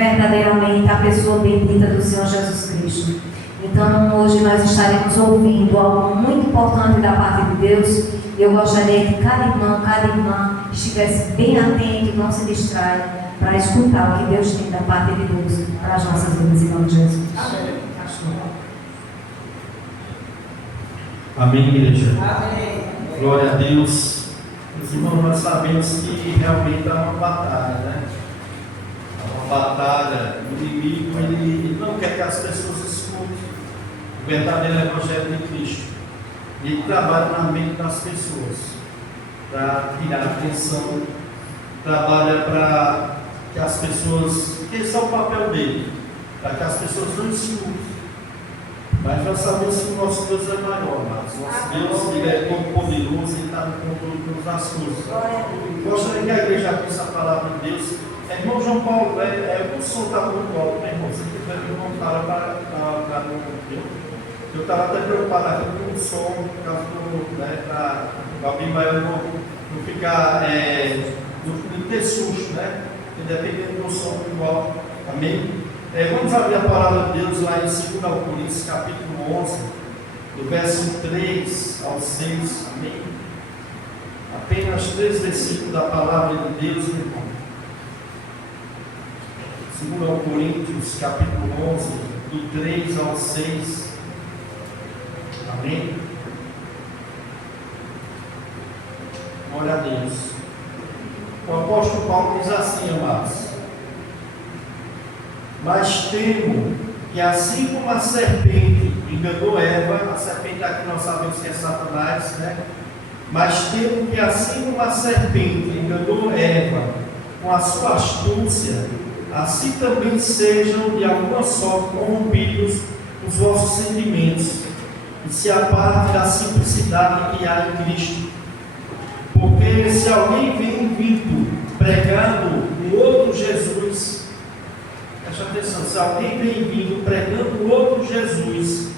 verdadeiramente a pessoa bendita do Senhor Jesus Cristo. Então, hoje nós estaremos ouvindo algo muito importante da parte de Deus. E eu gostaria que cada irmão, cada irmã estivesse bem atento, não se distraia, para escutar o que Deus tem da parte de Deus para as nossas vidas, em nome de Jesus. Amém. Amém, igreja. Amém. Glória a Deus. Meus irmãos, nós sabemos que realmente há uma batalha, né? Há uma batalha. O inimigo, ele não quer que as pessoas escutem o verdadeiro Evangelho de Cristo. Ele trabalha na mente das pessoas para tirar a atenção, trabalha para que as pessoas, que esse é o papel dele, para que as pessoas não escutem. Mas nós sabemos que o nosso Deus é maior, mas nosso Deus, ele é todo poderoso, ele está no controle de todas as coisas. Gostaria que a igreja abrisse a palavra de Deus. Irmão João Paulo, o som está muito alto, né, irmão? Se quiser me montar para eu estava até preocupado aqui com o som, por causa do, para a Bíblia não ficar, não ter susto, né? Dependendo do som igual. Amém? Vamos abrir a palavra de Deus lá em 2 Coríntios, capítulo 11, do verso 3 ao 6. Amém? Apenas 3 versículos da palavra de Deus, meu irmão. 2 Coríntios, capítulo 11, do 3 ao 6. Amém? Glória a Deus. O apóstolo Paulo diz assim, amados: mas temo que assim como a serpente enganou Eva, a serpente aqui nós sabemos que é Satanás, né? Mas temo que assim como a serpente enganou Eva com a sua astúcia, assim também sejam de alguma sorte corrompidos os vossos sentimentos, e se apartem da simplicidade que há em Cristo. Porque se alguém vem vindo pregando um outro Jesus, preste atenção, se alguém vem vindo pregando um outro Jesus,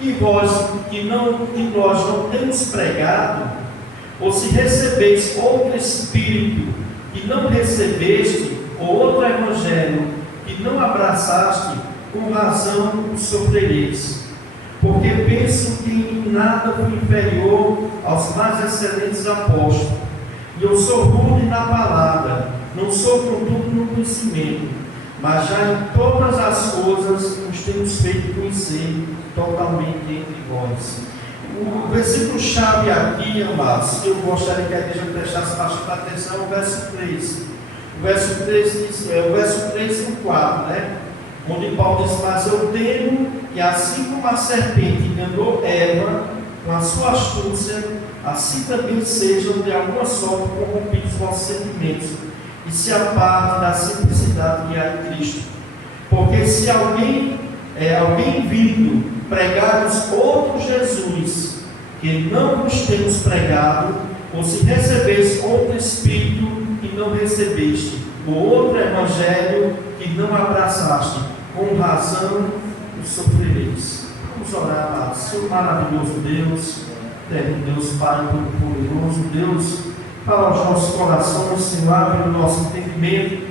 que nós não temos pregado, ou se recebeis outro Espírito que não recebeste, ou outro Evangelho que não abraçaste, com razão o sofrereis. Porque penso que em nada fui inferior aos mais excelentes apóstolos. E eu sou rude na palavra, não sou contudo no conhecimento, mas já em todas as coisas nos temos feito conhecer totalmente entre vós. O versículo chave aqui, amados, que eu gostaria que a igreja prestasse bastante atenção, é o verso 3. O verso 3 diz, o verso 3 e o 4, né? Onde Paulo diz: mas eu temo que assim como a serpente enganou Eva com a sua astúcia, assim também sejam de alguma sorte corrompidos os vossos sentimentos, e se apartem da simplicidade que há em Cristo. Porque se alguém vindo pregar-nos outro Jesus, que não nos temos pregado, ou se recebeis outro Espírito que não recebeste, ou outro Evangelho que não abraçaste, com razão o sofrereis. Vamos orar, amados. Senhor maravilhoso Deus, eterno Deus, Pai todo-poderoso, Deus, para os nossos corações, Senhor, abre o nosso entendimento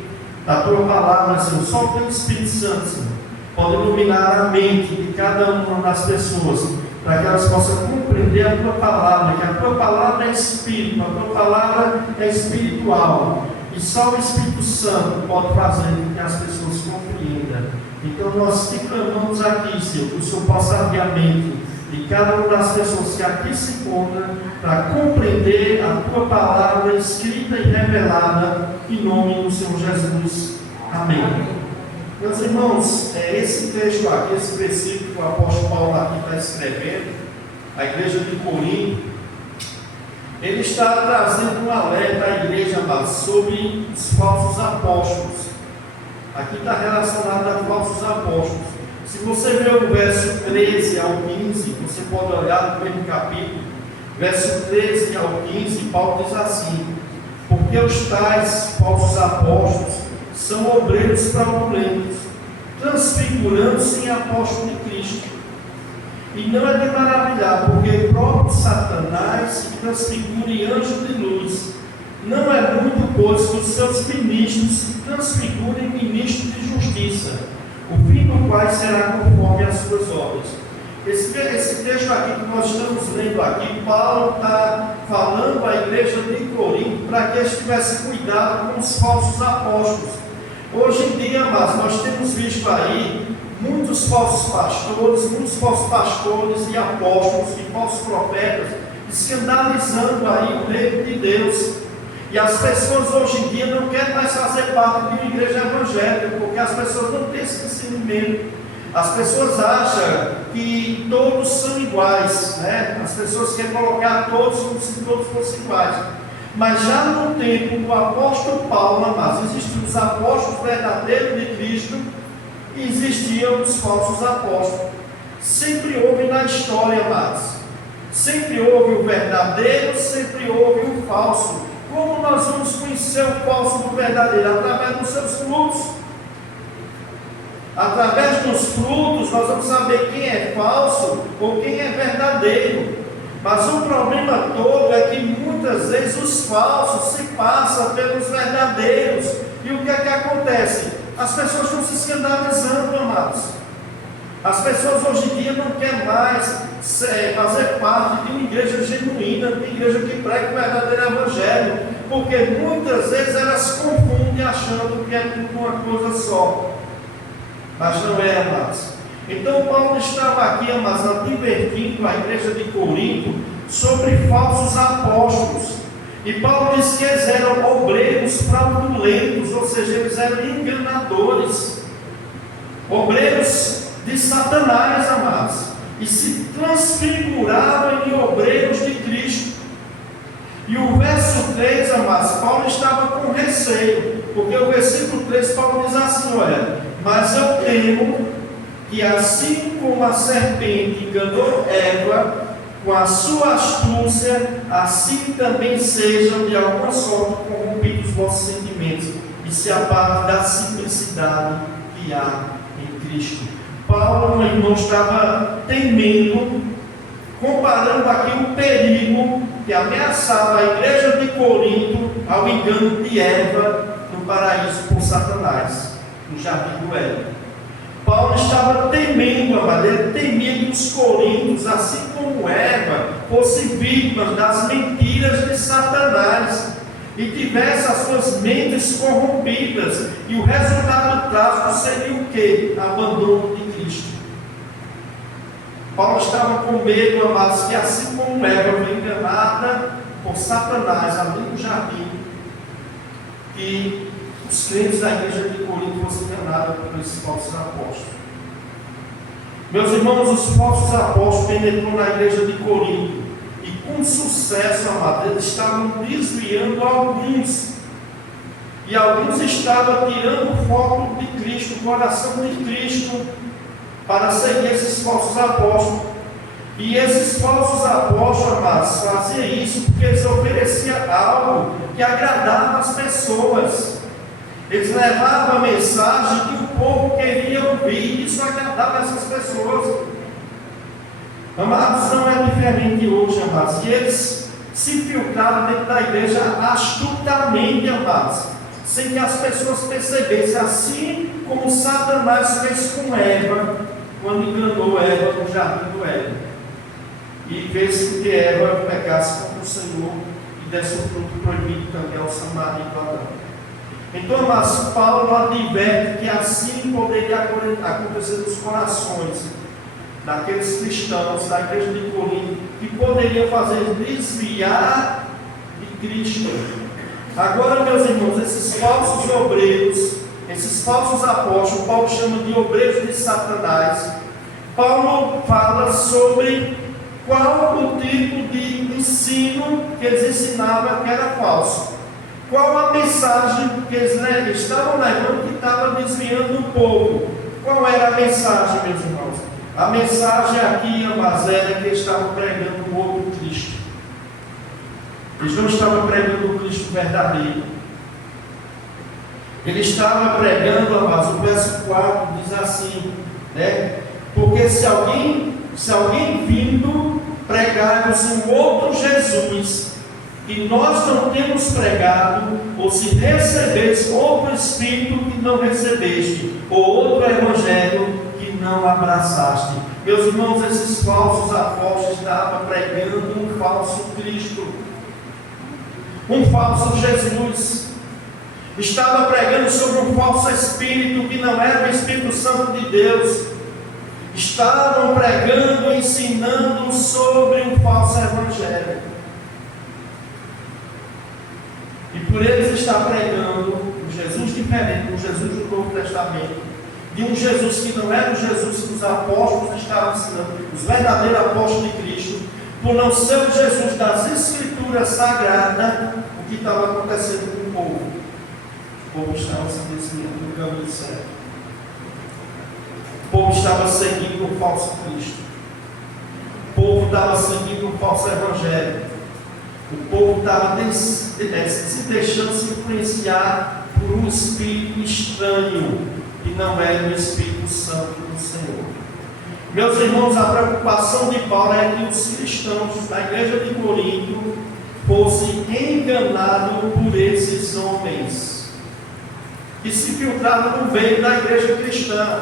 da Tua palavra, Senhor. Só o Teu Espírito Santo, Senhor, pode iluminar a mente de cada uma das pessoas, para que elas possam compreender a Tua palavra, que a Tua palavra é Espírito, a Tua palavra é espiritual, e só o Espírito Santo pode fazer com que as pessoas compreendam. Então nós te clamamos aqui, Senhor, que o Senhor possa abrir a mente de cada uma das pessoas que aqui se encontram, para compreender a Tua palavra escrita e revelada, em nome do Senhor Jesus. Amém. Meus irmãos, esse texto aqui, esse versículo que o apóstolo Paulo aqui está escrevendo, a igreja de Corinto, ele está trazendo um alerta à igreja, mas sobre os falsos apóstolos. Aqui está relacionado a falsos apóstolos. Se você ver o verso 13 ao 15, você pode olhar no mesmo capítulo, verso 13 ao 15, Paulo diz assim: porque os tais falsos apóstolos são obreiros fraudulentos, transfigurando-se em apóstolo de Cristo. E não é de maravilhar, porque o próprio Satanás se transfigura em anjo de luz. não é muito, pois, que os seus ministros se transfigurem em ministros de justiça, o fim do qual será conforme as suas obras. Esse texto aqui que nós estamos lendo aqui, Paulo está falando à igreja de Corinto para que eles tivessem cuidado com os falsos apóstolos. Hoje em dia, mas nós temos visto aí muitos falsos pastores e apóstolos e falsos profetas escandalizando aí o reino de Deus. E as pessoas hoje em dia não querem mais fazer parte de uma igreja evangélica, porque as pessoas não têm esse discernimento. As pessoas acham que todos são iguais, né? As pessoas querem colocar todos como se todos fossem iguais. Mas já no tempo do apóstolo Paulo, amados, existiam os apóstolos verdadeiros de Cristo e existiam os falsos apóstolos. Sempre houve na história, amados. Sempre houve o verdadeiro, sempre houve o falso. Como nós vamos conhecer o falso do verdadeiro? Através dos seus frutos. Através dos frutos nós vamos saber quem é falso ou quem é verdadeiro. Mas o problema todo é que muitas vezes os falsos se passam pelos verdadeiros. E o que é que acontece? As pessoas estão se escandalizando, amados. As pessoas hoje em dia não querem mais fazer parte de uma igreja genuína, de uma igreja que prega o verdadeiro evangelho, porque muitas vezes elas confundem achando que é tudo uma coisa só. Mas não é, amados. Então Paulo estava aqui, amados, advertindo a igreja de Corinto sobre falsos apóstolos. E Paulo disse que eles eram obreiros fraudulentos, ou seja, eles eram enganadores, obreiros de Satanás, amados, e se transfiguravam em obreiros de Cristo. E o verso 3, amados, Paulo estava com receio, porque o versículo 3, Paulo diz assim: olha, mas eu temo que assim como a serpente enganou Eva com a sua astúcia, assim também sejam de alguma sorte corrompidos os vossos sentimentos e se apartem da simplicidade que há em Cristo. Paulo, meu irmão, estava temendo, comparando aqui o perigo que ameaçava a igreja de Corinto ao engano de Eva no paraíso por Satanás, no jardim do Éden. Paulo estava temendo, amado, ele temia que os coríntios, assim como Eva, fossem vítimas das mentiras de Satanás e tivessem as suas mentes corrompidas, e o resultado trágico seria o quê? Abandono de Cristo. Paulo estava com medo, amados, que assim como Eva foi enganada por Satanás ali no jardim, que os crentes da igreja de Corinto fossem enganados por esses falsos apóstolos. Meus irmãos, os falsos apóstolos penetraram na igreja de Corinto e com sucesso, amados, eles estavam desviando alguns. E alguns estavam tirando o foco de Cristo, o coração de Cristo, para seguir esses falsos apóstolos. E esses falsos apóstolos, amados, faziam isso porque eles ofereciam algo que agradava as pessoas. Eles levavam a mensagem que o povo queria ouvir, e isso agradava essas pessoas. Amados, não é diferente hoje, amados. E eles se filtraram dentro da igreja astutamente, amados, sem que as pessoas percebessem, assim como Satanás fez com Eva, quando enganou Eva no jardim do Éden, e fez com que Eva pecasse contra o Senhor e desse o fruto proibido também ao Samaritano Adão. Então, mas Paulo adverte que assim poderia acontecer nos corações daqueles cristãos da igreja de Corinto, que poderiam fazer desviar de Cristo. Agora, meus irmãos, esses falsos obreiros, esses falsos apóstolos, Paulo chama de obreiros de Satanás. Paulo fala sobre qual o tipo de ensino que eles ensinavam que era falso. Qual a mensagem que eles estavam levando que estava desviando o povo? Qual era a mensagem, meus irmãos? A mensagem aqui, amados, era que eles estavam pregando o outro Cristo. Eles não estavam pregando o Cristo verdadeiro. Ele estava pregando, amados, o verso 4 diz assim, né? Porque se alguém vindo pregar-vos um outro Jesus, que nós não temos pregado, ou se recebeste outro Espírito que não recebeste, ou outro Evangelho que não abraçaste. Meus irmãos, esses falsos apóstolos estavam pregando um falso Cristo, um falso Jesus. Estava pregando sobre um falso Espírito que não era o Espírito Santo de Deus. Estavam pregando, ensinando sobre um falso Evangelho. E por eles estar pregando um Jesus diferente, um Jesus do Novo Testamento, de um Jesus que não era o Jesus que os apóstolos estavam ensinando, os verdadeiros apóstolos de Cristo, por não ser o Jesus das Escrituras Sagradas, o que estava acontecendo com o povo. O povo estava se desviando do caminho certo. O povo estava seguindo um falso Cristo. O povo estava seguindo um falso Evangelho. O povo estava se deixando se influenciar por um espírito estranho, que não era o Espírito Santo do Senhor. Meus irmãos, a preocupação de Paulo é que os cristãos da igreja de Corinto fossem enganados por esses homens, que se filtraram no meio da igreja cristã.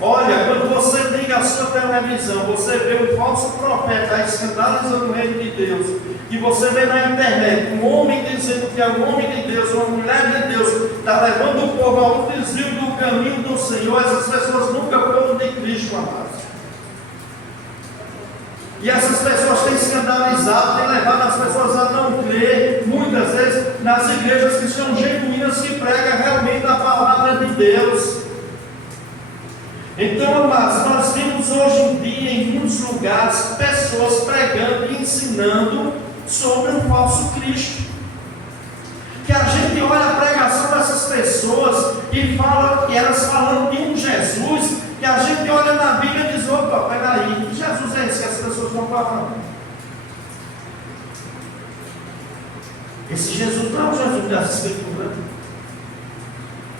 Olha, quando você liga a sua televisão, você vê um falso profeta escandalizando o reino de Deus, que você vê na internet um homem dizendo que é um homem de Deus, uma mulher de Deus, está levando o povo ao desvio do caminho do Senhor. Essas pessoas nunca foram de Cristo, amados. E essas pessoas têm escandalizado, têm levado as pessoas a não crer, muitas vezes, nas igrejas que são genuínas, que pregam realmente a palavra de Deus. Então, amados, nós vemos hoje em dia, em muitos lugares, pessoas pregando e ensinando sobre um falso Cristo. Que a gente olha a pregação dessas pessoas e fala que elas falam de um Jesus, que a gente olha na Bíblia e diz: opa, peraí, que Jesus é esse que as pessoas estão falando? Esse Jesus não é o Jesus da Escritura.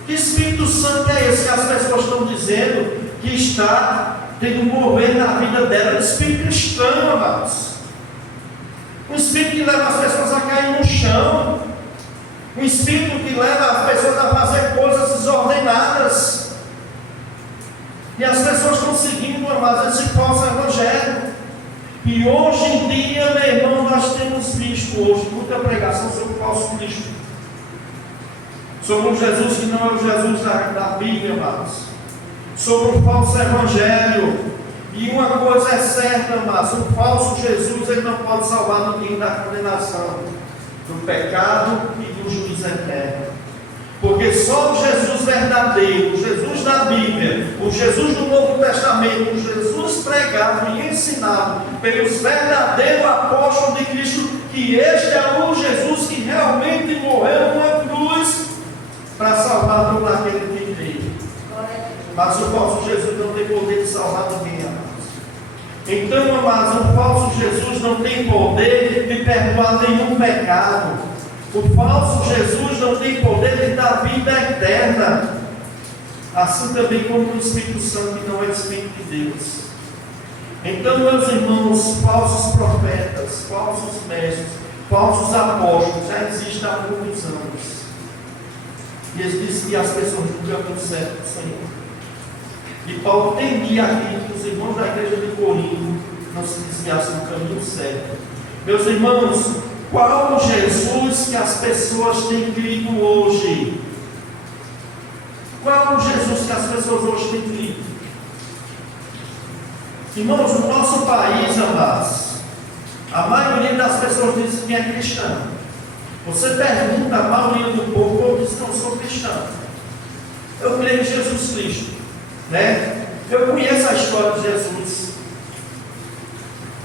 Que Espírito Santo é esse que as pessoas estão dizendo que está tendo um mover na vida dela? Um espírito estranho, amados. Um espírito que leva as pessoas a cair no chão. Um espírito que leva as pessoas a fazer coisas desordenadas. E as pessoas estão seguindo, amados, esse falso evangelho. E hoje em dia, meu irmão, nós temos visto hoje muita pregação sobre o falso Cristo, sobre um Jesus que não é o Jesus da Bíblia, amados, sobre um falso evangelho. E uma coisa é certa, amados: o falso Jesus, ele não pode salvar ninguém da condenação, do pecado e do juízo eterno. Porque só o Jesus verdadeiro, o Jesus da Bíblia, o Jesus do Novo Testamento, o Jesus pregado e ensinado pelos verdadeiros apóstolos de Cristo, que este é o Jesus que realmente morreu numa cruz para salvar todo aquele que crê. Mas o falso Jesus não tem poder de salvar ninguém, amados. Então, amados, o falso Jesus não tem poder de perdoar nenhum pecado. O falso Jesus não tem poder de dar vida eterna. Assim também como o Espírito Santo, que não é o Espírito de Deus. Então, meus irmãos, falsos profetas, falsos mestres, falsos apóstolos já existem há muitos anos. E eles dizem que as pessoas nunca vão certo do Senhor. E Paulo temia aqui que os irmãos da igreja de Corinto não se desviassem do caminho certo. Meus irmãos, qual o Jesus que as pessoas têm crido hoje? Qual o Jesus que as pessoas hoje têm crido? Irmãos, no nosso país, amados, a maioria das pessoas diz que é cristã. Você pergunta, a maioria do povo diz: não sou cristão, eu creio em Jesus Cristo, né? Eu conheço a história de Jesus.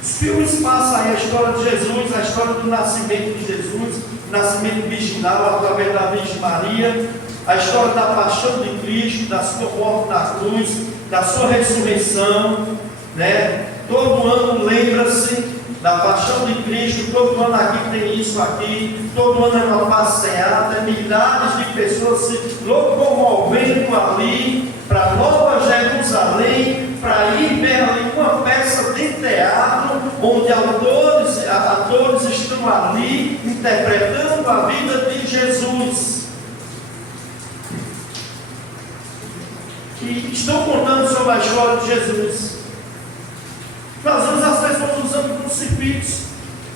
Os filmes passam aí a história de Jesus, a história do nascimento de Jesus, nascimento virginal através da Virgem Maria, a história da paixão de Cristo, da sua morte na cruz, da sua ressurreição, né? Todo ano lembra-se da paixão de Cristo. Todo ano aqui tem isso aqui, todo ano é uma passeata, milhares de pessoas se locomovendo ali para Nova Jerusalém, para ir ver ali uma peça de teatro, onde atores estão ali que estão contando sobre a história de Jesus. Nós vemos as pessoas usando crucifixos,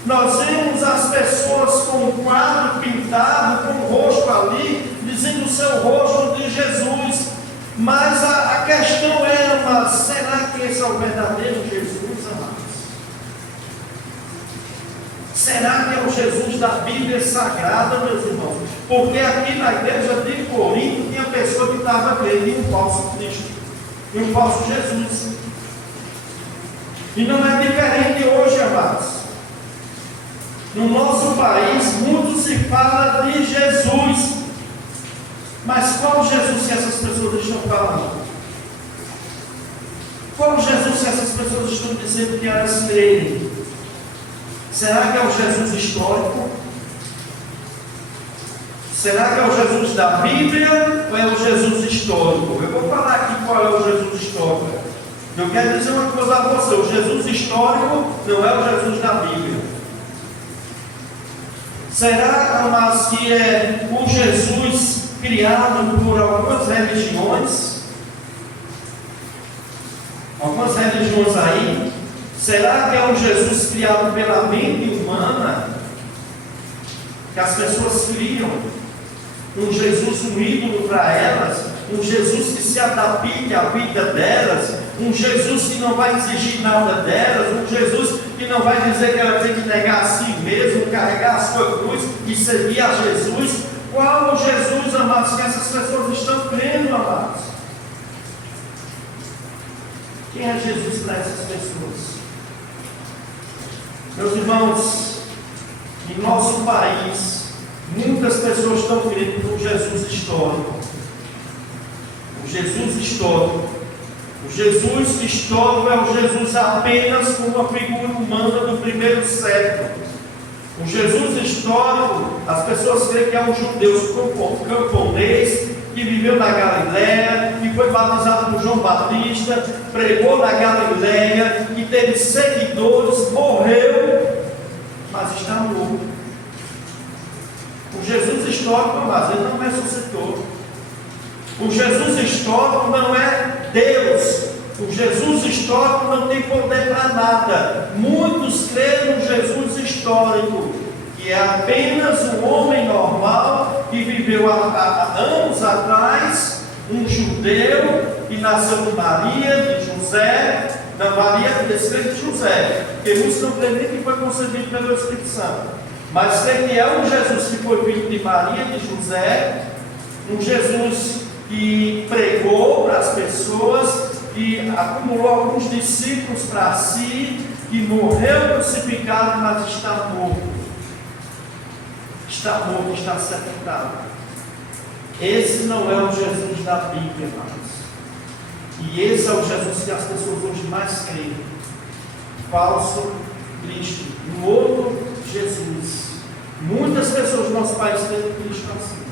nós vemos as pessoas com um quadro pintado, com o rosto ali, dizendo o seu rosto de Jesus. Mas a questão é, mas será que esse é o verdadeiro Jesus, amados? Será que é o Jesus da Bíblia Sagrada, meus irmãos? Porque aqui na igreja de Corinto tinha pessoa que estava crendo em um falso Cristo, em um falso Jesus. E não é diferente hoje, amados. No nosso país, muito se fala de Jesus. Mas qual Jesus que essas pessoas estão falando? Qual Jesus que essas pessoas estão dizendo que elas creem? Será que é o Jesus histórico? Será que é o Jesus da Bíblia ou é o Jesus histórico? Eu vou falar aqui qual é o Jesus histórico. Eu quero dizer uma coisa a você: o Jesus histórico não é o Jesus da Bíblia. Será, mas que é o Jesus criado por algumas religiões? Algumas religiões aí? Será que é um Jesus criado pela mente humana? Que as pessoas criam um Jesus, um ídolo para elas, um Jesus que se adapte à vida delas, um Jesus que não vai exigir nada delas, um Jesus que não vai dizer que ela tem que negar a si mesmo, carregar a sua cruz e seguir a Jesus. Qual o Jesus, amados, que essas pessoas estão crendo, amados? Quem é Jesus para essas pessoas? Meus irmãos, em nosso país, muitas pessoas estão crendo no Jesus histórico. O Jesus histórico. O Jesus histórico é o Jesus apenas como uma figura humana do primeiro século. O Jesus histórico, as pessoas creem que é um judeu camponês que viveu na Galiléia, que foi batizado por João Batista, pregou na Galiléia, que teve seguidores, morreu, mas está morto. O Jesus histórico, mas ele não ressuscitou. O Jesus histórico não é Deus. O Jesus histórico não tem poder para nada. Muitos creem no Jesus histórico, que é apenas um homem normal que viveu há anos atrás, um judeu que nasceu de Maria, de José. Não, Maria desceu de José, porque muitos não creem nem que foi concebido pelo Espírito Santo, mas creem que é um Jesus que foi filho de Maria, de José, um Jesus que pregou para as pessoas, que acumulou alguns discípulos para si, que morreu crucificado, mas está morto. Está morto, está sepultado. Esse não é o Jesus da Bíblia, irmãos. E esse é o Jesus que as pessoas hoje mais creem. Falso Cristo, um outro Jesus. Muitas pessoas do nosso país creem no Cristo assim.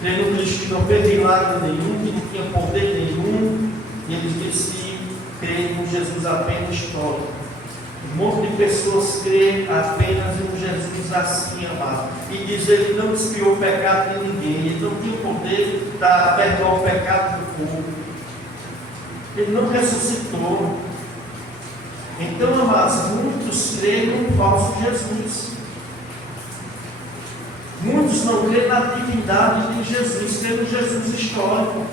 Creem no Cristo que não fez milagre nenhum, que não tinha poder nenhum. E eles dizem que creem no Jesus apenas histórico. Um monte de pessoas creem apenas em um Jesus assim, amado. E diz ele não despiou o pecado de ninguém. Ele não tinha o poder para perdoar o pecado do povo. Ele não ressuscitou. Então, amados, muitos creem no falso Jesus. Muitos não creem na divindade de Jesus, creem no Jesus histórico.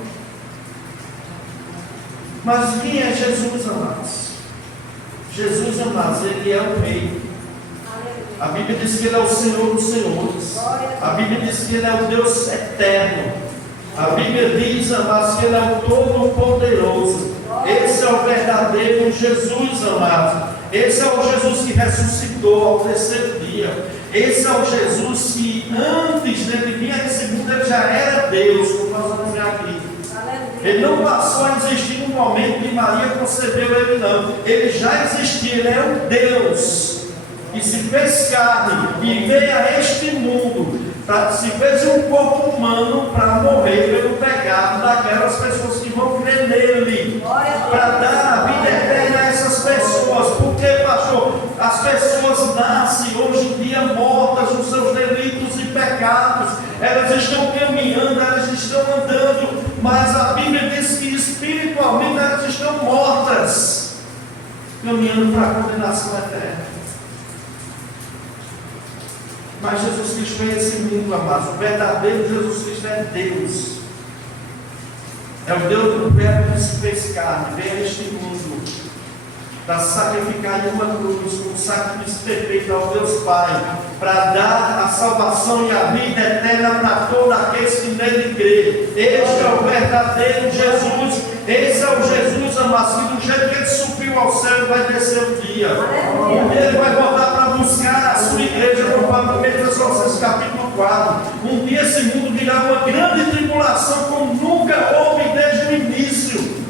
Mas quem é Jesus, amados? Jesus, amados, ele é o Rei. A Bíblia diz que ele é o Senhor dos Senhores. A Bíblia diz que ele é o Deus eterno. A Bíblia diz, amados, que ele é o Todo-Poderoso. Esse é o verdadeiro Jesus, amados. Esse é o Jesus que ressuscitou ao terceiro dia. Esse é o Jesus que antes dele vir a esse mundo, ele já era Deus, como nós vamos ver aqui. Ele não passou a existir no momento que Maria concebeu ele, não. Ele já existia, ele é um Deus que se fez carne e veio a este mundo, se fez um corpo humano para morrer pelo pecado daquelas pessoas que vão crer nele, para dar a vida eterna a essas pessoas. Porque, pastor, as pessoas nascem hoje em dia mortas nos seus delitos e pecados, elas estão caminhando, elas estão andando, mas a Bíblia diz que isso espiritualmente elas estão mortas, caminhando para a condenação eterna. Mas Jesus Cristo é esse mundo, amados. O verdadeiro Jesus Cristo é Deus. É o Deus do verbo que se fez carne, veio a este mundo para sacrificar em uma cruz, um sacrifício perfeito ao Deus Pai, para dar a salvação e a vida eterna para todos aqueles que nele crê. Este é o verdadeiro Jesus. Esse é o Jesus, amados, que do jeito que ele subiu ao céu, ele vai descer um dia. Ele vai voltar para buscar a sua igreja, conforme 1 Tessalonicenses capítulo 4. Um dia esse mundo virá uma grande tribulação, como nunca houve desde o início.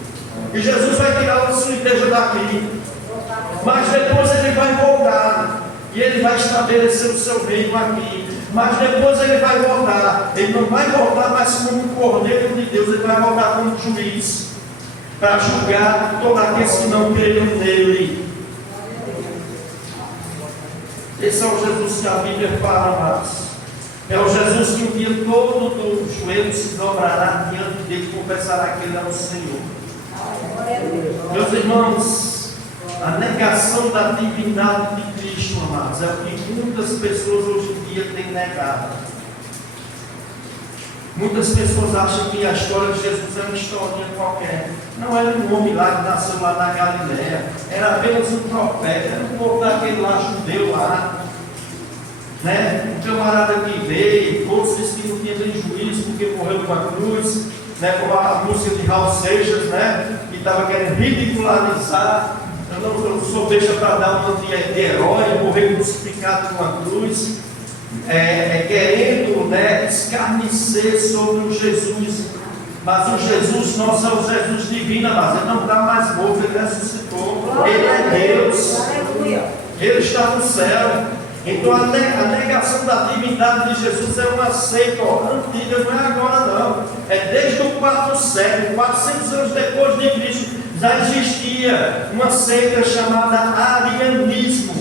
E Jesus vai tirar a sua igreja daqui. Mas depois ele vai voltar. E ele vai estabelecer o seu reino aqui. Mas depois ele vai voltar. Ele não vai voltar mais como um cordeiro de Deus. Ele vai voltar como juiz, para julgar todos aqueles que não creram nele. Esse é o Jesus que a Bíblia fala, amados. É o Jesus que um dia todo o joelho se dobrará diante dele e confessará que ele é o Senhor. Meus irmãos, a negação da divindade de Cristo, amados, é o que muitas pessoas hoje em dia têm negado. Muitas pessoas acham que a história de Jesus é uma historinha qualquer. Não era um homem lá que nasceu lá na Galileia. Era apenas um profeta. Era um povo daquele lá, judeu lá. Um camarada que veio, todos dizem que não tinha nem juízo porque morreu numa cruz. Como a música de Raul Seixas, que estava querendo ridicularizar. Eu não sou besta para dar uma de herói, morrer crucificado numa cruz. Querendo escarnecer sobre o Jesus, mas o Jesus nosso é o Jesus divino, mas ele não está mais morto, ele ressuscitou, ele é Deus, ele está no céu. Então a negação da divindade de Jesus é uma seita antiga, não é agora não, é desde o 4º século, 400 anos depois de Cristo, já existia uma seita chamada arianismo,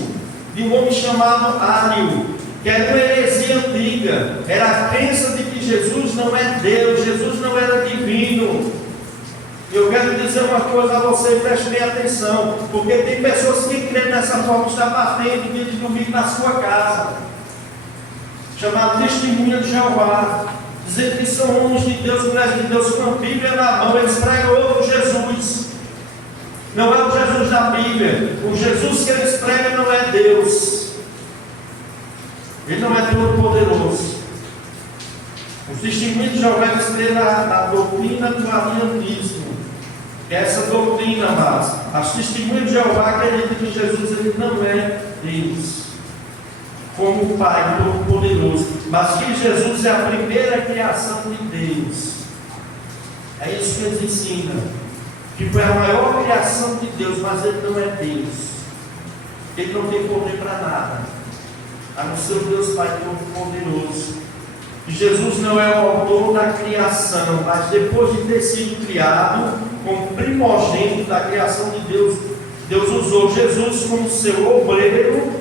de um homem chamado Ário, que era uma heresia antiga, era a crença de que Jesus não é Deus, Jesus não era divino. Eu quero dizer uma coisa a você, preste bem atenção, porque tem pessoas que creem nessa forma, está batendo dia de domingo na sua casa, chamado testemunha de Jeová, dizendo que são homens de Deus, mulheres de Deus, com a Bíblia na mão, eles pregam outro Jesus. Não é o Jesus da Bíblia, o Jesus que eles pregam não é Deus. Ele não é todo poderoso. Os testemunhos de Jeová creem na doutrina do arianismo. Essa doutrina, mas as testemunhas de Jeová acreditam que Jesus ele não é Deus, como o Pai Todo-Poderoso, mas que Jesus é a primeira criação de Deus. É isso que eles ensinam, que foi a maior criação de Deus, mas ele não é Deus. Ele não tem poder para nada, a não ser o Deus Pai Todo-Poderoso. Jesus não é o autor da criação, mas depois de ter sido criado, como primogênito da criação de Deus, Deus usou Jesus como seu obreiro,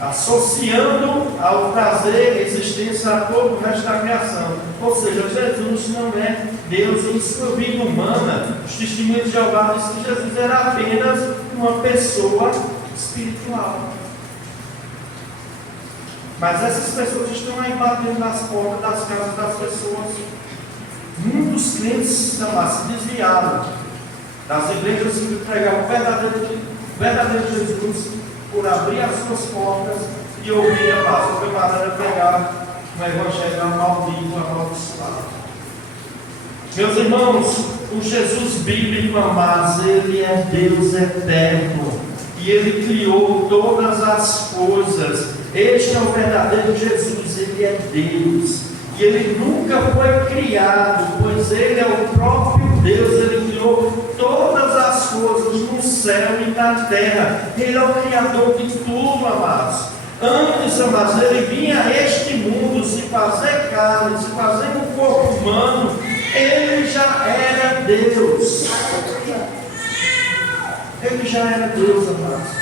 associando ao trazer existência a todo o resto da criação. Ou seja, Jesus não é Deus em sua vida humana. Os testemunhos de Jeová dizem que Jesus era apenas uma pessoa espiritual. Mas essas pessoas estão aí batendo nas portas das casas das pessoas. Muitos crentes se desviaram das igrejas que pregavam o verdadeiro Jesus, por abrir as suas portas e ouvir a pastor camarada pregar um evangelho maldito, amaldiçoado. Meus irmãos, o Jesus bíblico, amados, ele é Deus eterno e ele criou todas as coisas. Este é o verdadeiro Jesus, ele é Deus. E ele nunca foi criado, pois ele é o próprio Deus. Ele criou todas as coisas no céu e na terra. Ele é o Criador de tudo, amados. Antes, amados, ele vinha a este mundo se fazer carne, se fazer um corpo humano. Ele já era Deus. Ele já era Deus, amados.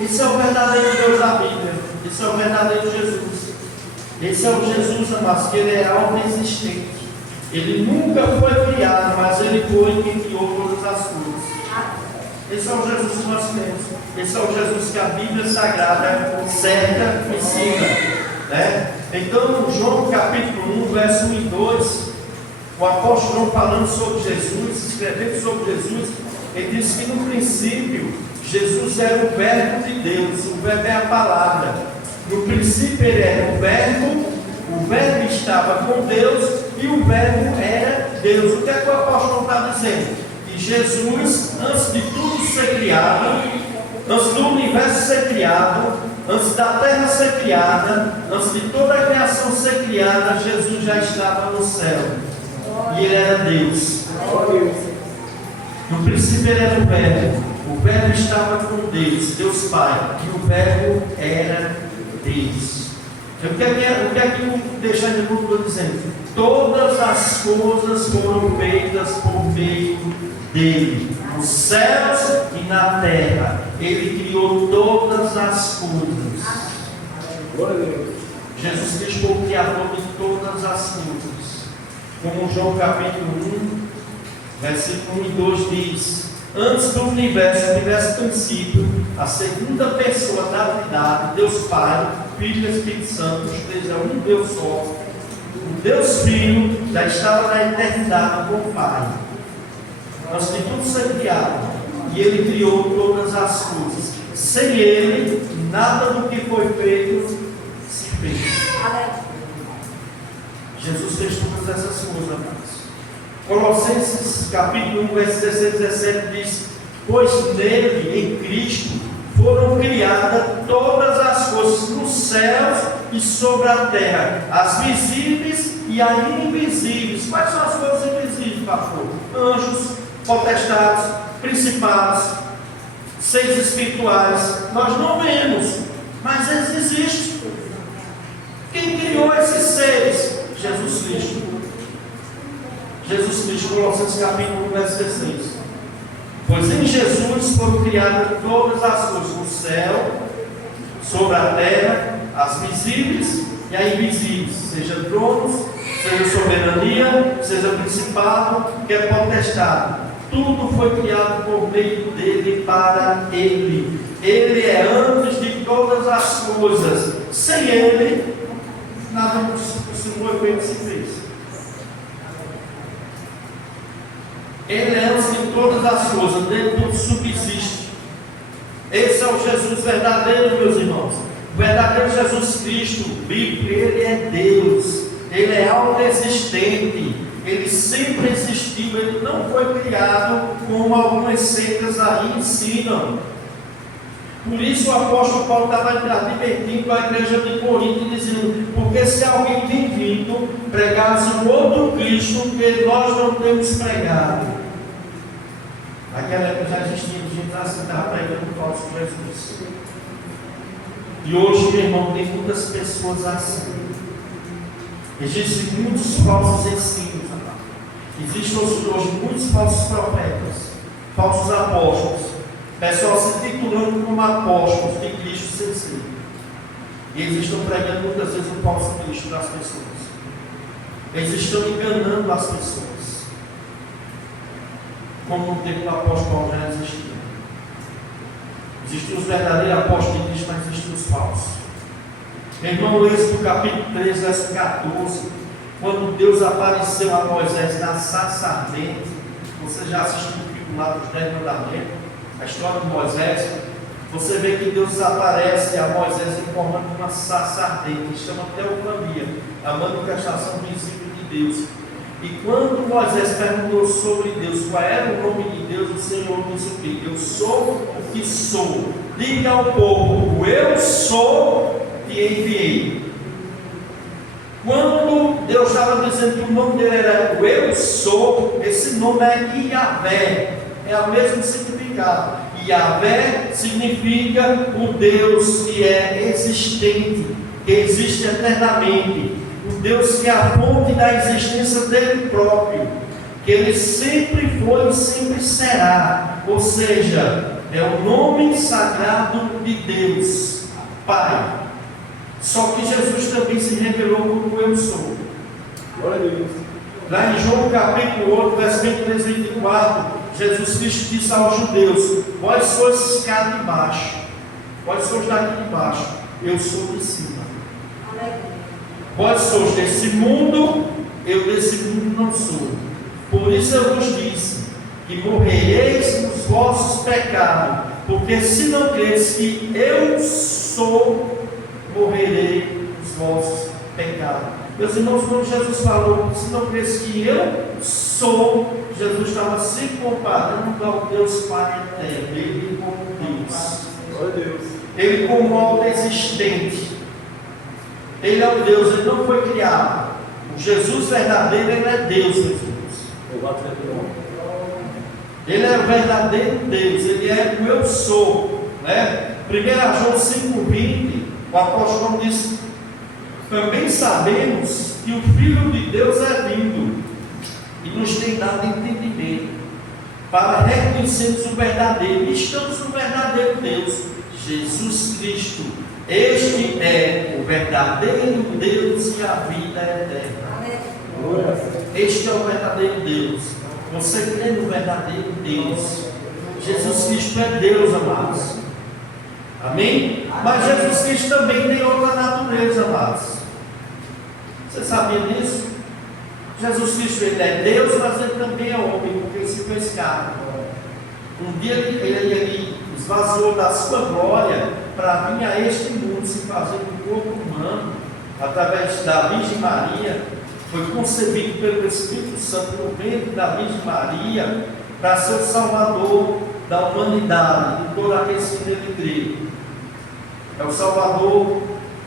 Esse é o verdadeiro Deus da Bíblia. Esse é o verdadeiro Jesus. Esse é o Jesus, amados, que ele é autoexistente. Ele nunca foi criado, foi quem criou todas as coisas. Esse é o Jesus que nós temos. Esse é o Jesus que a Bíblia Sagrada cerca e ensina. Né? Então, João capítulo 1, verso 1 e 2, o apóstolo João falando sobre Jesus, escrevendo sobre Jesus, ele diz que no princípio Jesus era o verbo de Deus, o verbo é a palavra. No princípio ele era o verbo estava com Deus e o verbo era Deus. O que é que o apóstolo está dizendo? Que Jesus, antes de tudo ser criado, antes do universo ser criado, antes da terra ser criada, antes de toda a criação ser criada, Jesus já estava no céu. E ele era Deus. No princípio ele era o verbo estava com Deus, Deus Pai, e o verbo era Deus. O que é que o deixa de novo dizendo? Todas as coisas foram feitas por meio dele, nos céus e na terra. Ele criou todas as coisas. Jesus Cristo foi o criador de todas as coisas. Como João capítulo 1, versículo 1 e 2 diz: antes do universo tivesse princípio, a segunda pessoa da Trindade, Deus Pai, Filho e Espírito Santo, os três é um Deus só. O Deus Filho já estava na eternidade com o Pai. Antes de tudo ser criado, e Ele criou todas as coisas. Sem Ele, nada do que foi feito se fez. Jesus fez todas essas coisas, amados. Colossenses capítulo 1, verso 16 e 17 diz: pois nele, em Cristo, foram criadas todas as coisas nos céus e sobre a terra, as visíveis e as invisíveis. Quais são as coisas invisíveis, pastor? Anjos, potestades, principados, seres espirituais. Nós não vemos, mas eles existem. Quem criou esses seres? Jesus Cristo. Jesus Cristo, Colossenses capítulo 1, verso 16. Pois em Jesus foram criadas todas as coisas no céu, sobre a terra, as visíveis e as invisíveis, seja tronos, seja soberania, seja principado, que é potestade. Tudo foi criado por meio dele, para ele. Ele é antes de todas as coisas. Sem ele, nada foi feito se fez. Ele é antes de todas as coisas, dele tudo subsiste. Esse é o Jesus verdadeiro, meus irmãos. O verdadeiro Jesus Cristo, bíblico, ele é Deus. Ele é autoexistente. Ele sempre existiu. Ele não foi criado como algumas seitas aí ensinam. Por isso o apóstolo Paulo estava advertindo a igreja de Corinto, dizendo: porque se alguém tem vindo, pregasse um outro Cristo que nós não temos pregado. Naquela época já existia gente assim, estava pregando o falso Jesus. E hoje, meu irmão, tem muitas pessoas assim. Existem muitos falsos ensinos. Existem hoje muitos falsos profetas, falsos apóstolos. Pessoal se titulando como apóstolos de Cristo sem ser. E eles estão pregando muitas vezes o falso Cristo das pessoas. Eles estão enganando as pessoas. Como no tempo do apóstolo Paulo já existia. Existiam os verdadeiros apóstolos de Cristo, mas existiam os falsos. Irmão, Êxodo capítulo 3, verso 14. Quando Deus apareceu a Moisés na sarça ardente, você já assistiu o filme lá dos 10 mandamentos? A história de Moisés, você vê que Deus aparece a Moisés em forma de uma sarça ardente, que chama teofania, a manifestação visível de Deus. E quando Moisés perguntou sobre Deus, qual era o nome de Deus, o Senhor disse o quê? Eu sou o que sou. Diga ao povo: eu sou, te enviei. Quando Deus estava dizendo que o nome dele era o eu sou, esse nome é Iavé. É o mesmo significado. Yahvé significa o Deus que é existente, que existe eternamente, o Deus que é a fonte da existência dele próprio, que ele sempre foi e sempre será. Ou seja, é o nome sagrado de Deus, Pai. Só que Jesus também se revelou como eu sou. Glória a Deus. Lá em João capítulo 8, verso 23 e 24, Jesus Cristo disse aos judeus: vós sois cá de baixo, vós sois daqui de baixo, eu sou de cima. Vós sois desse mundo, eu desse mundo não sou. Por isso eu vos disse que morrereis nos vossos pecados, porque se não credes que eu sou, morrerei nos vossos pecados. Meus irmãos, quando Jesus falou, se não credes que eu sou, Jesus estava se comparando ao Deus Pai eterno, Ele como Deus, Ele como autoexistente. Ele é o Deus, Ele não foi criado. O Jesus verdadeiro, Ele é Deus, meus irmãos. Ele é o verdadeiro Deus, Ele é o eu sou, né? 1 João 5,20, o apóstolo João diz: também sabemos que o Filho de Deus é vindo e nos tem dado entendimento para reconhecermos o verdadeiro, e estamos no verdadeiro Deus, Jesus Cristo. Este é o verdadeiro Deus e a vida eterna. Este é o verdadeiro Deus. Você crê no verdadeiro Deus? Jesus Cristo é Deus, amados. Amém? Mas Jesus Cristo também tem outra natureza, amados. Você sabia disso? Jesus Cristo, Ele é Deus, mas Ele também é homem, porque Ele se fez carne. Um dia ele esvaziou da sua glória para vir a este mundo, se fazer um corpo humano, através da Virgem Maria. Foi concebido pelo Espírito Santo no ventre da Virgem Maria, para ser o Salvador da humanidade, de todo aquele que nele crê. É o Salvador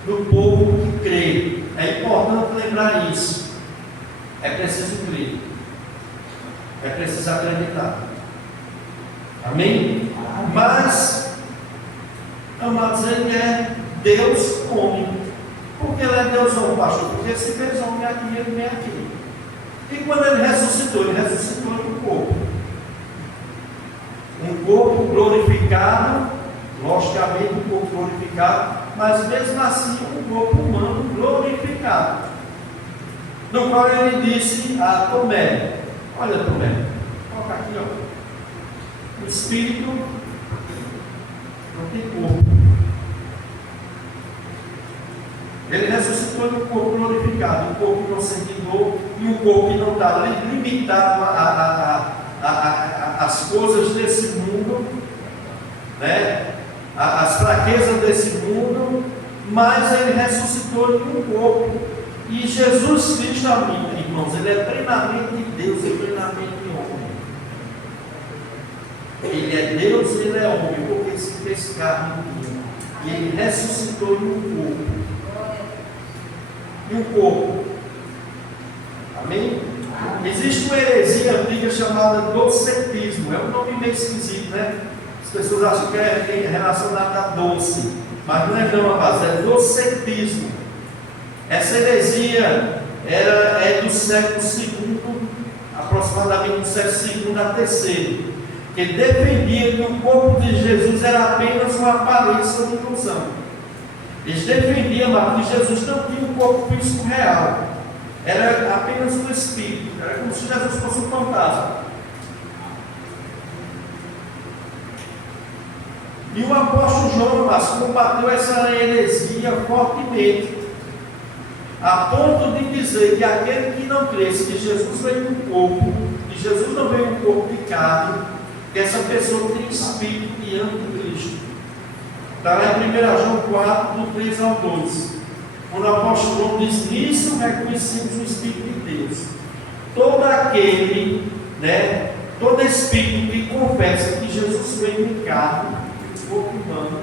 do povo que crê. É importante lembrar isso. É preciso crer. É preciso acreditar. Amém? Mas, amados, Ele é Deus homem. Por que Ele é Deus homem, pastor? Porque se fez homem aqui, Ele vem aqui. E quando Ele ressuscitou no corpo. Um corpo glorificado, logicamente um corpo glorificado, mas mesmo assim um corpo humano glorificado. No qual Ele disse a Tomé: olha, Tomé, coloca aqui, ó. O Espírito não tem corpo. Ele ressuscitou no corpo glorificado, um corpo que não sente dor e um corpo que não está limitado às coisas desse mundo, né? As fraquezas desse mundo, mas Ele ressuscitou em um corpo. E Jesus Cristo, irmãos, Ele é plenamente Deus e plenamente homem. Ele é Deus e Ele é homem, porque Ele se fez carne e Ele ressuscitou em um corpo. Em um corpo. Amém? Existe uma heresia antiga chamada docetismo. É um nome meio esquisito, né? As pessoas acham que é relacionado a doce, mas não é não, rapaz, é docetismo. Essa heresia é do século II, aproximadamente do século II a III, que defendia que o corpo de Jesus era apenas uma aparência de ilusão. Eles defendiam que Jesus não tinha um corpo físico real, era apenas um espírito, era como se Jesus fosse um fantasma. E o apóstolo João combateu essa heresia fortemente, a ponto de dizer que aquele que não cresce que Jesus veio no corpo, que Jesus não veio no corpo de carne, que essa pessoa tem espírito de anticristo. Está lá em 1 João 4, do 3 ao 2. Quando o apóstolo João diz: nisso reconhecemos o Espírito de Deus. Todo aquele, né, todo espírito que confessa que Jesus veio em carne, em corpo humano,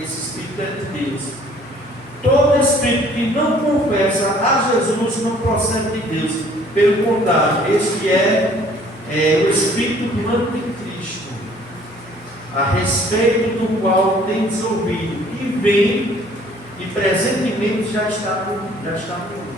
esse espírito é de Deus. Todo espírito que não confessa a Jesus não procede de Deus. Pelo contrário, este é o espírito do anticristo, a respeito do qual tens ouvido, e vem, e presentemente já está no mundo.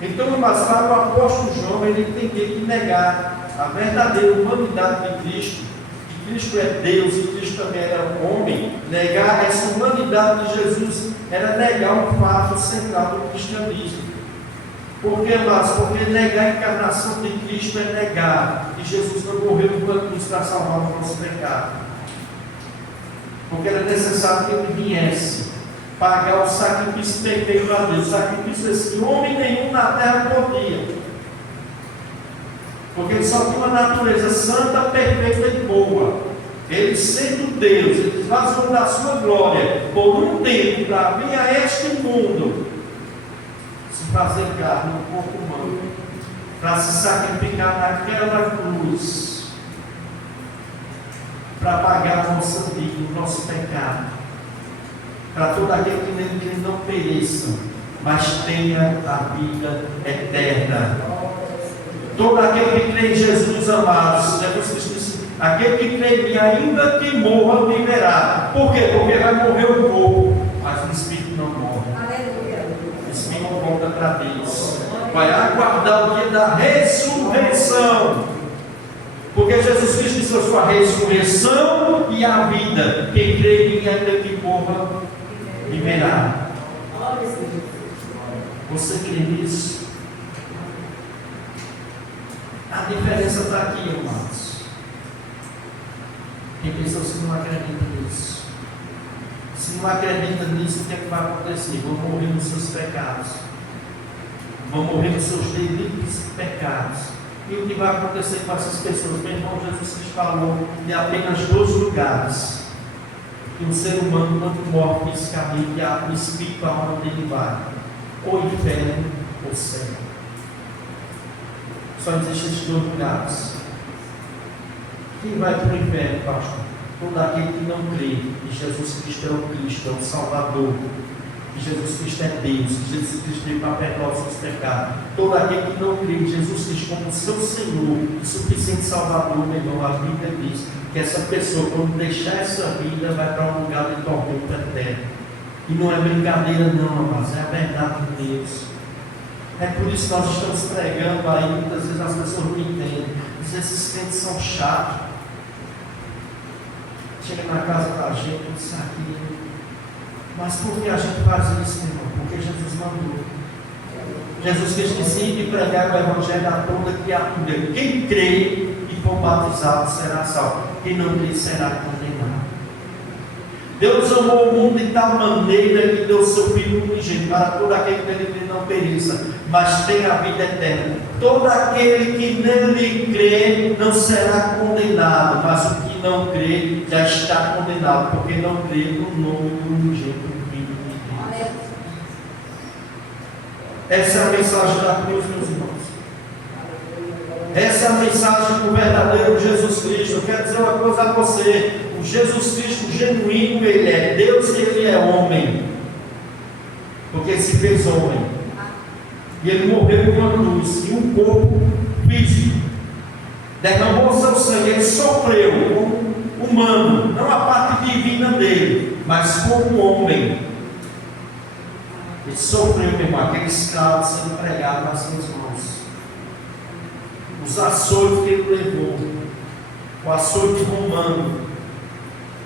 Então, mas para o apóstolo João, ele entendia que negar a verdadeira humanidade de Cristo, que Cristo é Deus e Cristo também era um homem, negar essa humanidade de Jesus era negar um fato central do cristianismo. Por que, mas? Porque negar a encarnação de Cristo é negar que Jesus não morreu enquanto cruz para salvar o nosso pecado. Porque era necessário que ele viesse pagar o sacrifício perfeito a Deus, o sacrifício esse que homem nenhum na terra podia. Porque ele só tinha uma natureza santa, perfeita e boa. Ele sendo Deus, ele esvaziou da sua glória por um tempo para vir a este mundo, se fazer carne no corpo humano, para se sacrificar naquela cruz, para pagar a nossa vida, o nosso pecado, para todo aquele que não pereça, mas tenha a vida eterna. Todo aquele que crê em Jesus, amados, Jesus Cristo disse: aquele que crê em mim, ainda que morra, viverá. Por quê? Porque vai morrer o corpo, mas o espírito não morre. O espírito não volta para Deus. Vai aguardar o dia da ressurreição. Porque Jesus Cristo disse: eu sou a ressurreição e a vida. Quem crê em mim, ainda que morra, viverá. Você crê nisso? A diferença está aqui, irmãos. Tem pessoas que não acreditam nisso. Se não acredita nisso, o que é que vai acontecer? Vão morrer nos seus pecados. Vão morrer nos seus delitos e pecados. E o que vai acontecer com essas pessoas? Meu irmão, Jesus Cristo falou de apenas 2 lugares que um ser humano, quando morre fisicamente, o espírito, a alma dele vai: ou inferno ou céu. Só existem esses 2 lugares. Quem vai para o inferno, pastor? Todo aquele que não crê que Jesus Cristo é o Cristo, é o Salvador, que Jesus Cristo é Deus, que Jesus Cristo veio para perdoar os seus pecados. Todo aquele que não crê em Jesus Cristo como seu Senhor e suficiente Salvador, meu irmão, a Bíblia diz que essa pessoa, quando deixar essa vida, vai para um lugar de tormento eterno. E não é brincadeira não, mas é a verdade de Deus. É por isso que nós estamos pregando aí, muitas vezes as pessoas não entendem. Esses crentes são chatos. Chega na casa da gente, isso aqui. Mas por que a gente faz isso, meu irmão? Porque Jesus mandou. Jesus Cristo disse que pregar o Evangelho a toda criatura. Quem crê e for batizado será salvo. Quem não crê será condenado. Deus amou o mundo de tal maneira que deu seu Filho unigênito para todo aquele que nele não pereça, mas tenha a vida eterna. Todo aquele que nele crê não será condenado, mas o que não crê já está condenado, porque não crê no nome do unigênito Filho de Deus. Essa é a mensagem da cruz, meus irmãos. Essa é a mensagem do verdadeiro Jesus Cristo. Eu quero dizer uma coisa a você: o Jesus Cristo genuíno, ele é Deus e ele é homem, porque ele se fez homem e ele morreu com uma cruz, em um corpo físico, derramou seu sangue, ele sofreu como humano, não a parte divina dele, mas como homem. Ele sofreu, meu irmão, aquele escravo sendo pregado nas suas mãos, os açoites que ele levou, o açoite romano,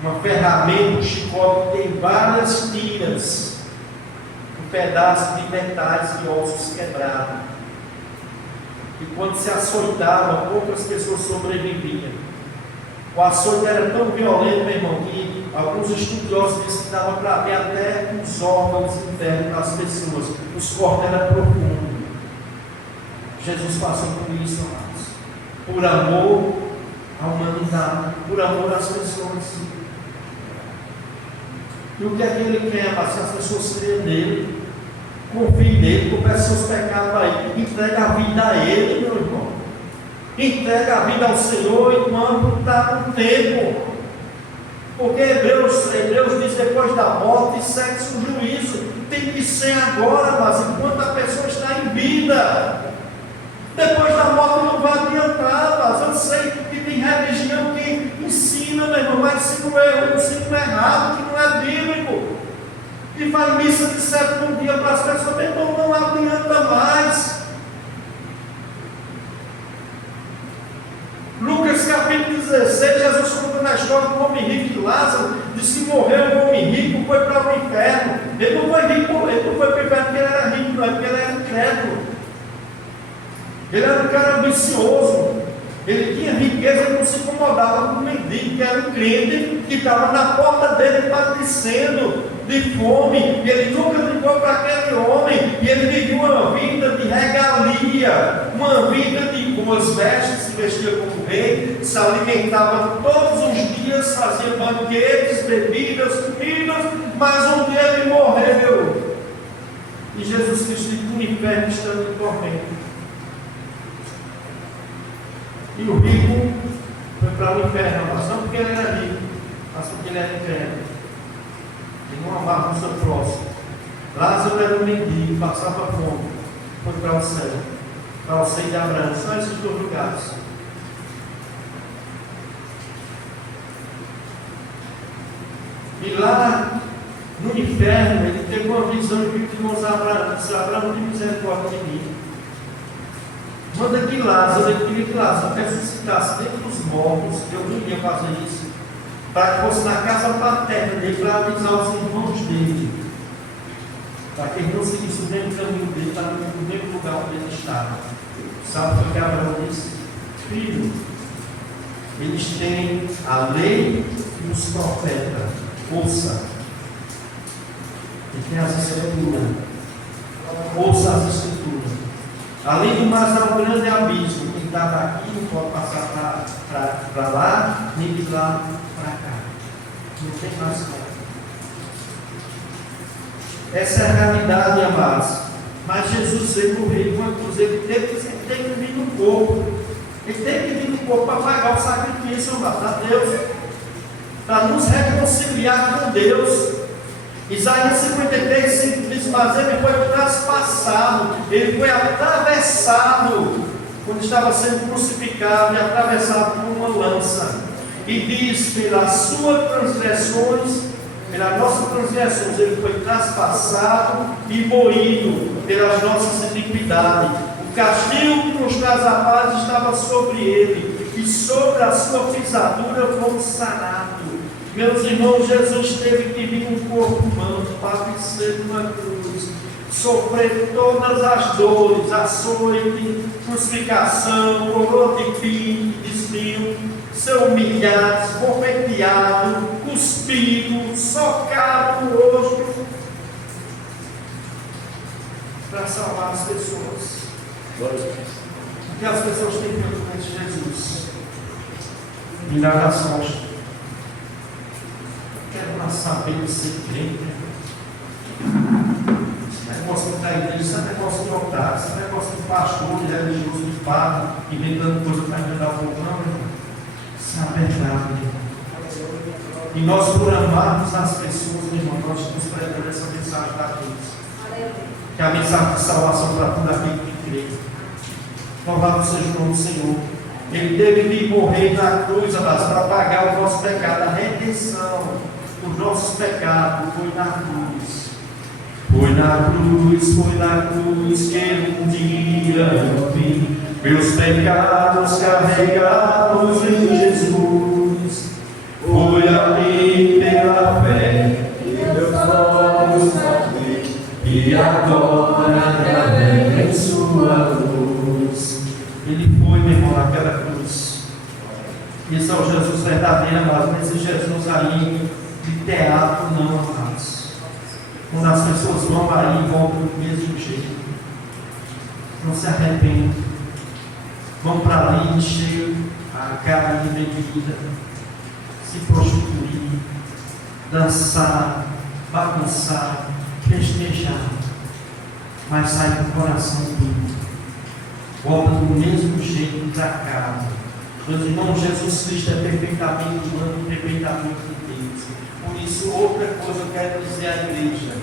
uma ferramenta, um chicote que tem várias tiras, um pedaço de metais e ossos quebrados. E quando se açoitava, poucas pessoas sobreviviam. O açoite era tão violento, meu irmão, que alguns estudiosos dizem que dava para ver até os órgãos internos das pessoas. Os cortes eram profundos. Jesus passou por isso, amados, por amor à humanidade, por amor às pessoas. E o que é que ele quer? Se as pessoas creem nele, confiem nele, confessem seus pecados a ele, entrega a vida a ele, meu irmão. Entrega a vida ao Senhor enquanto está no tempo. Porque Hebreus diz: depois da morte segue-se o juízo. Tem que ser agora, mas enquanto a pessoa está em vida. Depois da morte não vai adiantar, mas eu sei que tem religião que ensina, meu irmão, mas ensina errado, que não é bíblico. Que faz missa de 7 dia para as pessoas, meu irmão, não adianta mais. Lucas capítulo 16, Jesus conta na história do homem rico de Lázaro, diz que morreu o homem rico, foi para o inferno. Ele não foi rico, ele não foi para o inferno porque ele era rico, não é porque ele era incrédulo. Ele era um cara ambicioso. Ele tinha riqueza, ele não se incomodava com o mendigo, que era um crente que estava na porta dele padecendo de fome. E ele nunca ligou para aquele homem. E ele vivia uma vida de regalia, uma vida de boas vestes, se vestia como rei, se alimentava todos os dias, fazia banquetes, bebidas, comidas. Mas um dia ele morreu. E Jesus Cristo no inferno estando em tormento. E o rico foi para o inferno, mas não porque ele era rico, mas porque ele era inferno. Ele não amava o seu próximo. Lázaro era um mendigo, passava fome, foi para o céu, para o seio de Abraão. São esses dois lugares. E lá no inferno, ele teve uma visão de irmãos Abraão. Disse: Abraão, tem misericórdia de mim. Manda que Lázaro, ele queria que Lázaro ressuscitasse dentre os mortos. Eu não ia fazer isso, para que fosse na casa paterna dele, para avisar os irmãos dele, para que ele não seguisse o mesmo caminho dele, para no mesmo lugar onde ele estava. Sabe o que Abraão disse? Filho, eles têm a lei e os profetas. Ouça. Ele tem as escrituras. Ouça as escrituras. Além do mais, há um grande abismo. Quem estava aqui não pode passar para lá, nem de lá para cá. Não tem mais como. Essa é a realidade, amados. Mas Jesus veio morrer com a cruz. Ele teve que vir no corpo. Ele teve que vir no corpo para pagar o sacrifício, amados, para Deus. Para nos reconciliar com Deus. Isaías 53 diz: mas ele foi traspassado, ele foi atravessado, quando estava sendo crucificado, e atravessado por uma lança. E diz: pelas suas transgressões, pelas nossas transgressões, ele foi traspassado e moído pelas nossas iniquidades. O castigo que nos traz a paz estava sobre ele, e sobre a sua pisadura fomos sarados. Meus irmãos, Jesus teve que vir um corpo humano, padecer numa cruz, sofrer todas as dores, açoite, crucificação, coroa de espinho, ser humilhado, esbofeteado, cuspido, socado no rosto, para salvar as pessoas. O que as pessoas têm feito com esse Jesus? Virar as costas. Quero mais saber de ser crente. Esse negócio de igreja, esse negócio de altar, esse negócio de pastor, de religioso, de padre, inventando coisa para inventar o povo. Não, irmão. Isso é a verdade. E nós, por amarmos as pessoas, irmão, nós estamos pregando essa mensagem da cruz. Que é a mensagem de salvação para todo aquele que crê. Louvado seja o nome do Senhor. Ele teve que morrer na cruz, amados, para pagar o nosso pecado, a redenção. Os nossos pecados foi na cruz. Foi na cruz que um dia eu vi meus pecados carregados em Jesus. Foi ali pela fé que meus olhos abri, e agora revela em sua luz. Ele foi, meu irmão, naquela cruz. Isso é o Jesus verdadeiro, amados. Mas esse Jesus aí de teatro, não, amados. Quando as pessoas vão aí e voltam do mesmo jeito, não se arrependem, vão para ali encher a cara de bebida, se prostituir, dançar, bagunçar, festejar, mas sai do coração duro, volta do mesmo jeito para casa. Meus irmãos, Jesus Cristo é perfeitamente humano e perfeitamente Deus. Por isso, outra coisa eu quero dizer à igreja,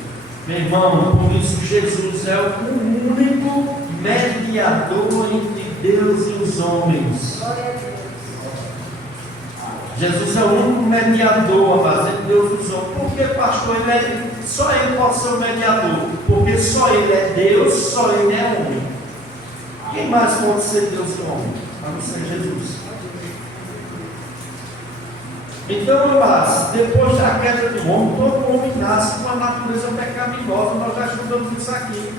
meu irmão, por isso Jesus é o único mediador entre Deus e os homens. Jesus é o único mediador, mas entre Deus e os homens. Por que, pastor? Só ele pode ser o mediador, porque só ele é Deus, só ele é homem. Quem mais pode ser Deus e homem? A não ser Jesus. Então, amados, depois da queda do homem, todo homem nasce com a natureza pecaminosa. Nós já estudamos isso aqui.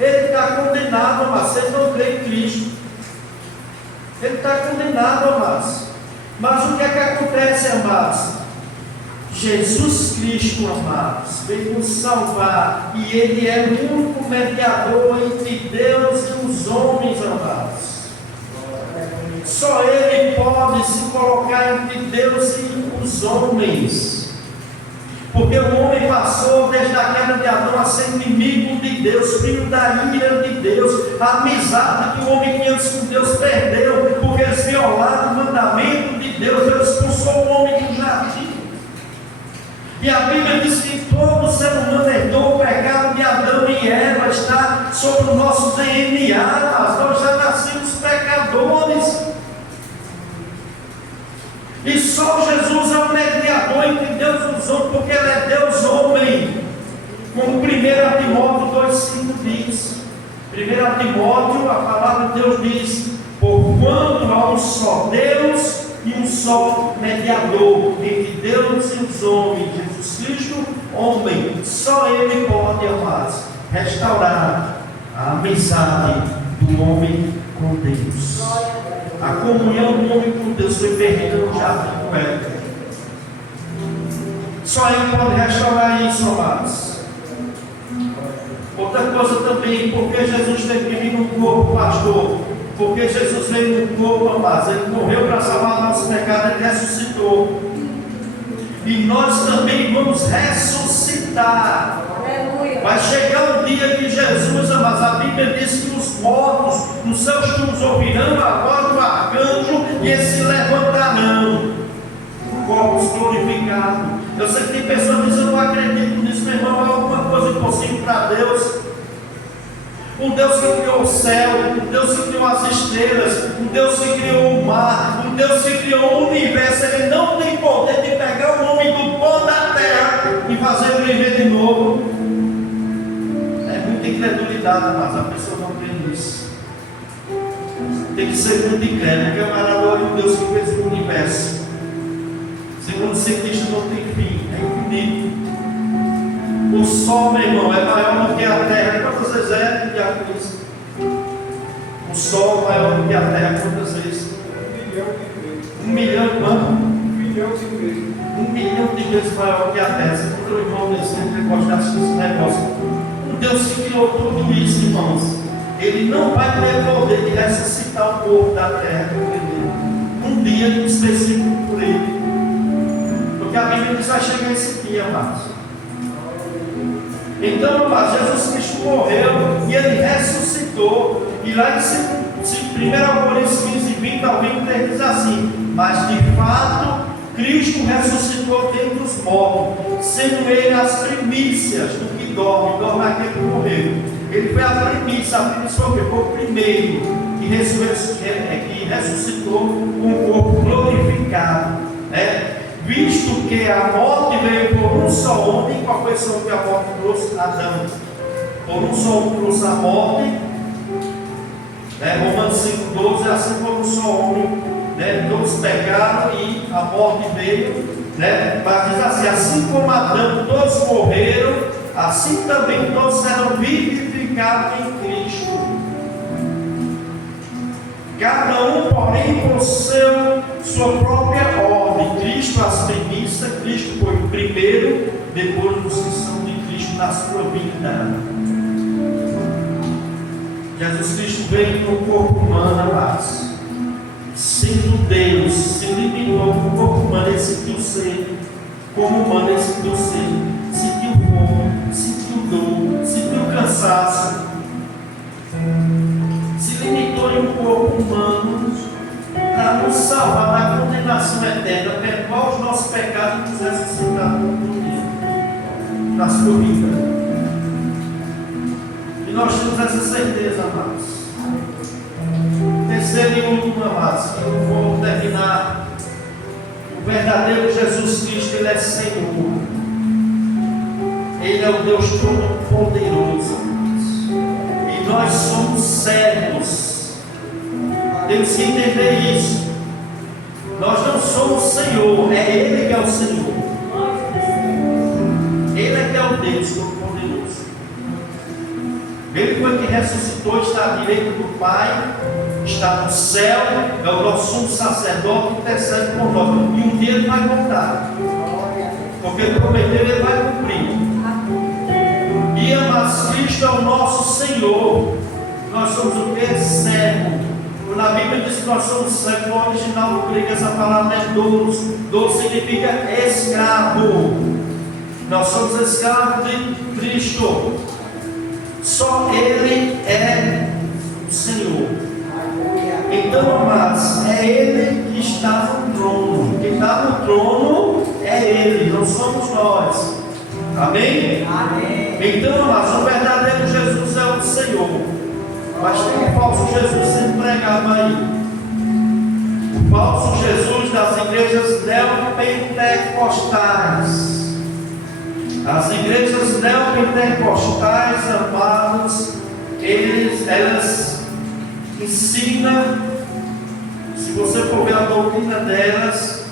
Ele está condenado, mas se ele não crê em Cristo, Ele está condenado, amados. Mas o que é que acontece, amados? Jesus Cristo, amados, veio nos salvar, e Ele é o único mediador entre Deus e os homens, amados. Só Ele pode se colocar entre Deus e os homens, porque o homem passou desde a queda de Adão a ser inimigo de Deus, filho da ira de Deus. A amizade que o homem tinha com Deus perdeu, porque eles violaram o mandamento de Deus. Deus expulsou o homem do jardim. E a Bíblia diz que todo ser humano herdou o pecado de Adão e Eva, está sobre o nosso DNA, mas nós já nascemos pecadores. E só Jesus é o mediador entre Deus e os homens, porque Ele é Deus homem, como 1 Timóteo 2,5 diz. 1 Timóteo, a palavra de Deus diz: porquanto há um só Deus e um só mediador entre Deus e os homens, Jesus Cristo, homem. Só Ele pode, amados, restaurar a amizade do homem com Deus. A comunhão do homem com Deus foi perdida no jardim do Éden. Só Ele pode restaurar isso, amados. Outra coisa também, porque Jesus teve que vir no corpo, pastor? Porque Jesus veio no corpo, amados. Ele morreu para salvar nosso pecado, Ele ressuscitou. E nós também vamos ressuscitar. Vai chegar o dia que Jesus, amados, a Bíblia diz que os mortos nos seus túmulos ouvirão a voz do arcanjo e eles se levantarão, corpos glorificados. Eu sei que tem pessoas que dizem: eu não acredito nisso, meu irmão. É alguma coisa impossível para Deus. Um Deus que criou o céu, um Deus que criou as estrelas, um Deus que criou o mar, um Deus que criou o universo. Ele não tem poder de pegar o homem do pó da terra e fazer ele viver de novo. Incredulidade, mas a pessoa não crê nisso. Tem que ser muito incrédulo, porque é maravilhoso um Deus que fez o universo. Segundo o cientista, não tem fim, é infinito. O Sol, meu irmão, é maior do que a Terra. Quantas vezes é diabo isso? O Sol é maior do que a Terra, quantas vezes? 1 milhão de quanto? 1 milhão de vezes. 1 milhão de vezes maior que a Terra. Se o irmão desse ele gostasse desse negócio. Deus que criou tudo isso, irmãos, Ele não vai ter poder de ressuscitar o povo da terra um dia específico por Ele, porque a Bíblia diz que vai chegar esse dia, amados. Então, amados, Jesus Cristo morreu e Ele ressuscitou. E lá em 1 Coríntios 15:20 ao 23 diz assim: mas de fato Cristo ressuscitou dentre os mortos, sendo Ele as primícias do que dorme aquele que morreu. Ele foi a primícia foi o primeiro que ressuscitou com um corpo glorificado, né? Visto que a morte veio por um só homem. Qual foi o que a morte trouxe? Adão. Por um só homem trouxe a morte, né? Romanos 5:12, assim como um só homem, né? Todos pecaram e a morte veio, né? Mas diz assim como Adão todos morreram, assim também todos serão vivificados em Cristo. Cada um, porém, com sua própria ordem. Cristo as primícias, Cristo foi o primeiro, depois os que são de Cristo na sua vida. Jesus Cristo veio no corpo humano, amados. Sendo Deus, se limitou no corpo humano, Ele sentiu sede. Como humano, Ele sentiu sede. Sentiu fome, sentiu dor, sentiu cansaço. Se limitou em um corpo humano para nos salvar da condenação eterna, perdoar os nossos pecados e nos ressuscitar no dia da sua vida. E nós temos essa certeza, amados. Terceiro e último, amados, que eu vou terminar. O verdadeiro Jesus Cristo, Ele é Senhor. Ele é o Deus Todo-Poderoso. E nós somos servos. Temos que entender isso. Nós não somos Senhor, é Ele que é o Senhor. Ele é que é o Deus Todo-Poderoso. Ele foi que ressuscitou, está à direita do Pai, está no céu, é o nosso sumo sacerdote que intercede por nós. E um dia ele vai voltar. Porque ele prometeu, ele vai cumprir. E amados, Cristo é o nosso Senhor. Nós somos o que? Servo. Na Bíblia diz que nós somos servos. No original grego essa palavra é doulos. Doulos significa escravo. Nós somos escravos de Cristo. Só Ele é o Senhor. Então, amados, é Ele que está no trono. Quem está no trono é Ele, não somos nós. Amém? Amém. Então, amados, o verdadeiro Jesus é o Senhor. Mas tem um falso Jesus sendo pregado aí. O falso Jesus das igrejas neopentecostais. As igrejas neopentecostais, amados, elas ensinam, se você for ver a doutrina delas,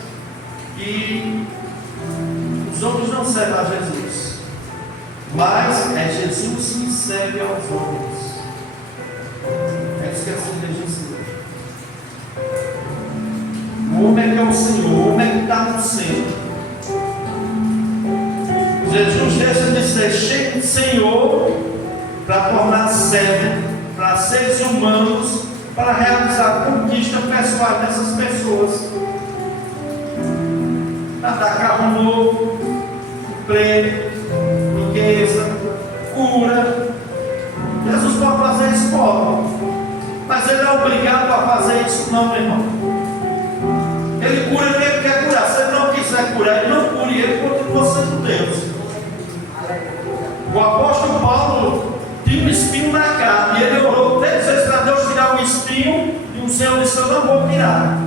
que os homens não servem a Jesus, mas é Jesus que serve aos homens. É isso que essa igreja ensina. O homem é que é o Senhor, o homem é que está no centro. Jesus deixa de ser cheio de Senhor para tornar servo para seres humanos, para realizar a conquista pessoal dessas pessoas, para dar carro novo, emprego, riqueza, cura. Jesus pode fazer isso, pode, mas ele não é obrigado a fazer isso, não, meu irmão. Ele cura quem ele quer curar. Se ele não quiser curar, ele não cura, e ele continua sendo Deus. O apóstolo Paulo tinha um espinho na carne, e ele orou 3 vezes para Deus tirar o espinho, e o Senhor disse: eu não vou tirar.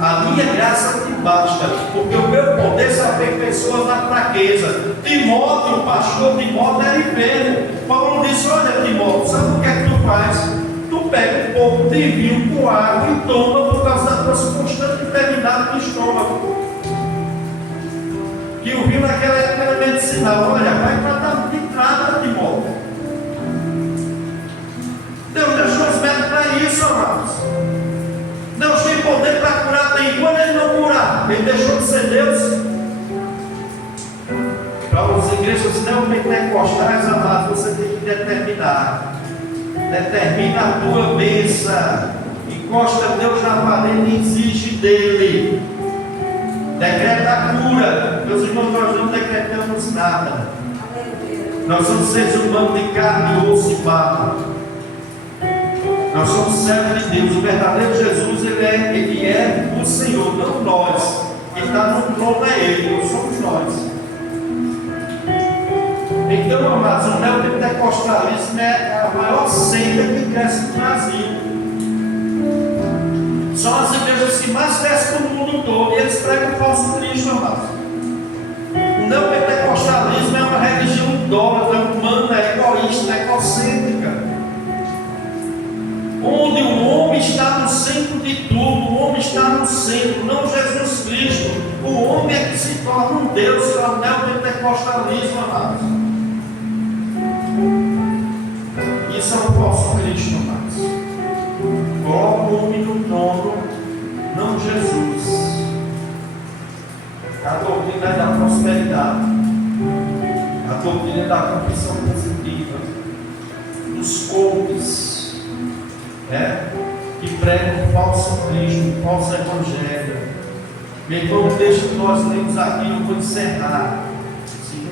A minha graça te basta, porque o meu poder se aperfeiçoa na fraqueza. Timóteo, o pastor Timóteo, era enfermo. Paulo disse: olha, Timóteo, sabe o que é que tu faz? Tu pega um pouco de vinho com água e toma, por causa da tua constante enfermidade do estômago. Que o vinho naquela época era medicinal. Olha, vai tratar de trata, Timóteo. Deus deixou os médicos para isso, amados. Deus tem poder para curar, tem. Quando ele não curar, ele deixou de ser Deus. Para as igrejas neopentecostais, amados, você tem que determinar. Determina a tua bênção. Encosta Deus na parede e exige dele. Decreta a cura. Meus irmãos, nós não decretamos nada. Nós somos seres humanos de carne, osso e barro. Nós somos servos de Deus. O verdadeiro Jesus, ele é o Senhor, não nós. Quem está no trono é Ele, não somos nós. Então, amados, o neopentecostalismo é a maior seita que cresce no Brasil. São as igrejas que mais crescem no mundo todo, e eles pregam o falso Cristo, amados. O neopentecostalismo é uma religião idólatra, humana, egoísta, egocêntrica, onde o homem está no centro de tudo. O homem está no centro, não Jesus Cristo. O homem é que se torna um Deus, que é o neopentecostalismo, amados. Isso é o falso Cristo, amados. Coloca o homem no trono, não Jesus. A doutrina é da prosperidade, a doutrina é da confissão positiva, dos coaches, que pregam o falso Cristo, o falso Evangelho. Meu irmão, deixa que nós lemos aqui, eu vou encerrar.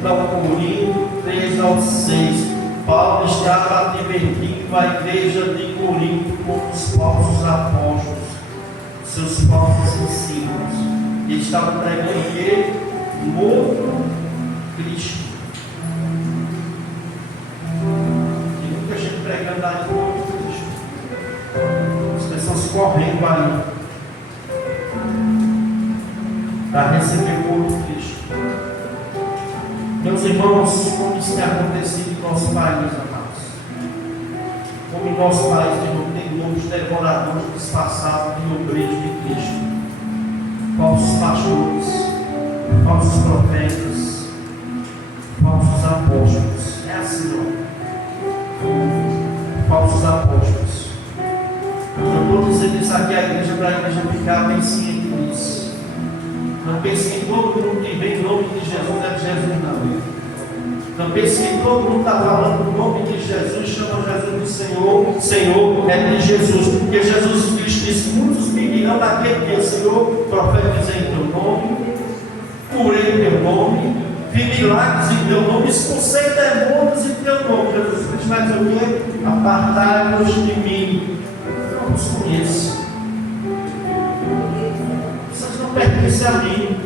2 Coríntios 3:6. Paulo estava advertindo a igreja de Corinto contra os falsos apóstolos, seus falsos ensinos. Eles estavam pregando o quê? Um outro Cristo. Tem muita gente pregando aí um outro Cristo. As pessoas correndo aí para receber o outro Cristo. Meus irmãos, como isso tem acontecido em nosso país, amados? Como em nosso país tem muitos devoradores disfarçados de obreiros de Cristo, falsos pastores, falsos profetas, falsos apóstolos. É assim, ó. Falsos apóstolos. Eu estou dizendo você disse aqui a igreja, para a igreja ficar, pense em isso. Não pense que todo mundo que vem em nome de Jesus é de Jesus, não. Não pense que todo mundo está falando o nome de Jesus, chama Jesus de Senhor. Senhor é de Jesus, porque Jesus Cristo disse: muitos me dirão naquele dia, Senhor, profetizei em teu nome, curei em teu nome, vi milagres em teu nome, expulsei demônios em teu nome. Jesus Cristo vai dizer o quê? Apartai-vos de mim, não os conheço. Vocês não pertencem a mim.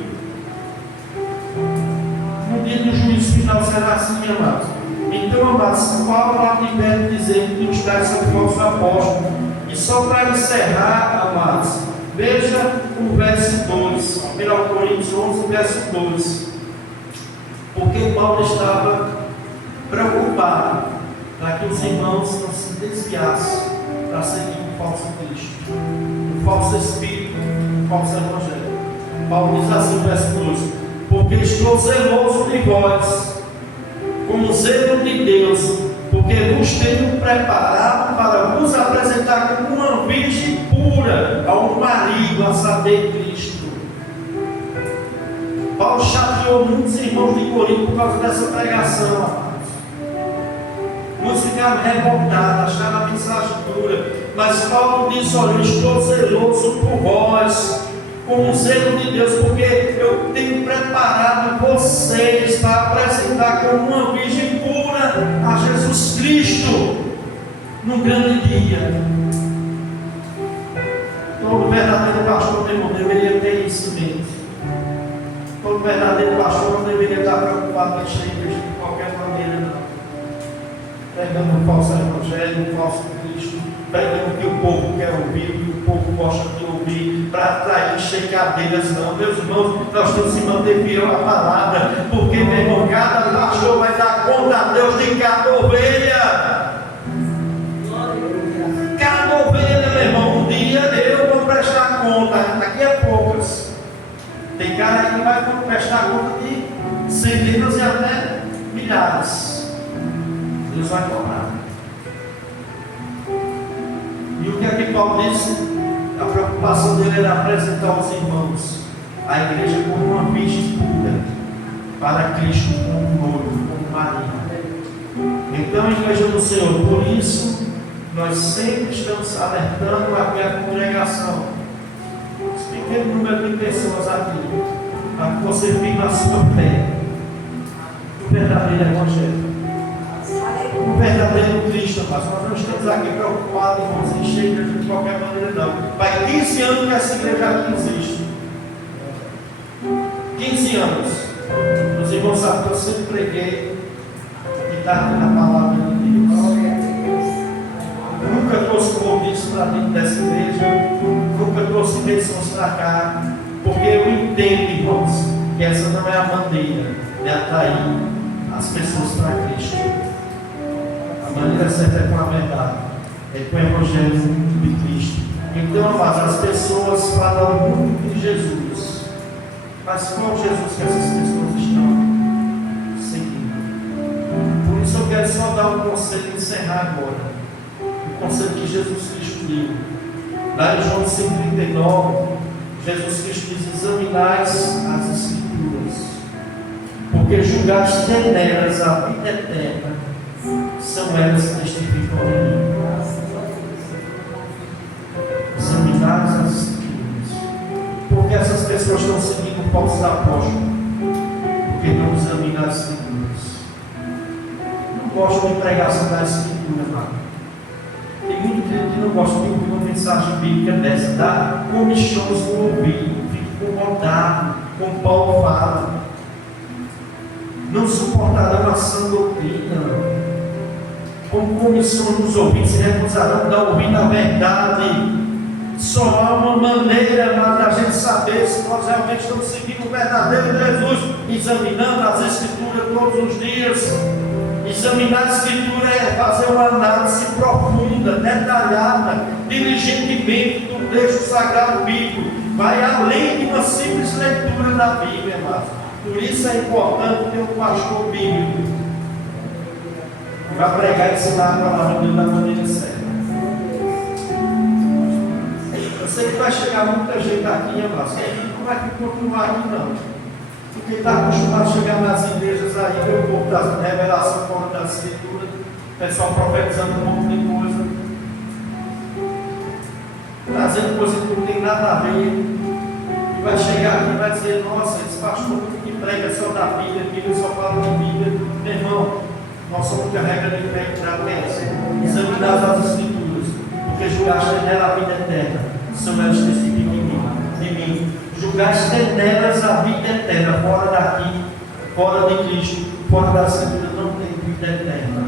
No dia do juízo final será assim, amados. Então, amados, Paulo lá libera dizendo que os tais são falsos apóstolos. E só para encerrar, amados, veja o verso 2, 1 Coríntios 11, verso 2. Porque Paulo estava preocupado para que os irmãos não se desviassem para seguir um falso Cristo, um falso Espírito, um falso Evangelho. Paulo diz assim, verso 2: porque estou zeloso de vós, com o zelo de Deus, porque vos tenho preparado para vos apresentar como uma virgem pura ao marido, a saber, Cristo. Paulo chateou muitos irmãos de Corinto por causa dessa pregação, amados. Muitos ficaram revoltados, acharam a mensagem dura. Mas Paulo disse: olha, eu estou zeloso por vós, com o zelo de Deus, porque eu tenho preparado vocês para apresentar como uma virgem pura a Jesus Cristo no grande dia. Todo verdadeiro pastor, meu irmão, deveria ter isso mesmo. Todo verdadeiro pastor não deveria estar preocupado com encher a igreja de qualquer maneira, não. Pregando um falso evangelho, um falso Cristo, pregando o que o povo quer ouvir, o que o povo gosta de ouvir, para atrair, encher cadeiras, não. Meus irmãos, nós temos que se manter fiel à palavra, porque, meu irmão, cada pastor vai dar conta a Deus de cada ovelha. Cada ovelha, meu irmão, um dia eu vou prestar conta, daqui a poucas. Tem cara aí que vai prestar conta de centenas e até milhares. Deus vai cobrar. E o que é que Paulo disse? A preocupação dele era apresentar aos irmãos a igreja como uma virgem pura para Cristo, como um noivo, como marido. Então, a igreja do Senhor, por isso, nós sempre estamos alertando a congregação, pequeno número de pessoas aqui, para que você fique na sua fé, no verdadeiro Evangelho, no verdadeiro Cristo. Mas nós não estamos aqui preocupados, irmãos, em encher a igreja de qualquer maneira, não. Faz 15 anos que essa igreja aqui existe. 15 anos. Os irmãos sabem que eu sempre preguei e estava na palavra de Deus. Nunca trouxe convites para dentro dessa igreja, nunca trouxe bênçãos para cá, porque eu entendo, irmãos, que essa não é a maneira de atrair as pessoas para Cristo. A maneira certa é com a verdade, é com o Evangelho de Cristo. Então, amados, as pessoas falam muito de Jesus, mas qual Jesus que essas pessoas estão seguindo? Por isso eu quero só dar um conselho e encerrar agora. O conselho que Jesus Cristo deu. Lá em João 5,39, Jesus Cristo diz: examinais as Escrituras, porque julgaste ter nelas a vida eterna, são elas que testificam em mim. Examinais as Escrituras, porque essas pessoas estão seguindo falsos apóstolos, porque não examinam as Escrituras. Não gostam de pregação da Escritura, mano. Tem muito gente que não gosta de ouvir uma mensagem bíblica dessa, dá comichões no ouvido, fica incomodado, como Paulo fala. Não suportarão a sã doutrina, com comichões nos ouvidos, se recusarão da ouvir a verdade. Só há uma maneira da gente saber se nós realmente estamos seguindo o verdadeiro Jesus, examinando as Escrituras todos os dias. Examinar a Escritura é fazer uma análise profunda, detalhada, diligentemente do texto sagrado bíblico. Vai além de uma simples leitura da Bíblia, amados. Por isso é importante ter um pastor bíblico para pregar e ensinar a palavra de Deus da maneira certa. sei que vai chegar muita gente aqui, amados, que não vai continuar aqui não. Porque está acostumado a chegar nas igrejas aí, ver o povo da revelação fora da escritura, o pessoal profetizando um monte de coisa, trazendo coisa que não tem nada a ver. E vai chegar aqui e vai dizer, nossa, esse pastor que prega só da Bíblia, que ele só fala de Bíblia. Meu irmão, nós somos a regra de fé que já pensa. Examinar as escrituras, porque julgaste nela a vida eterna. São elas que testificam de mim. Julgaste nelas a vida eterna, fora daqui, fora de Cristo, fora da escritura, não tem vida eterna.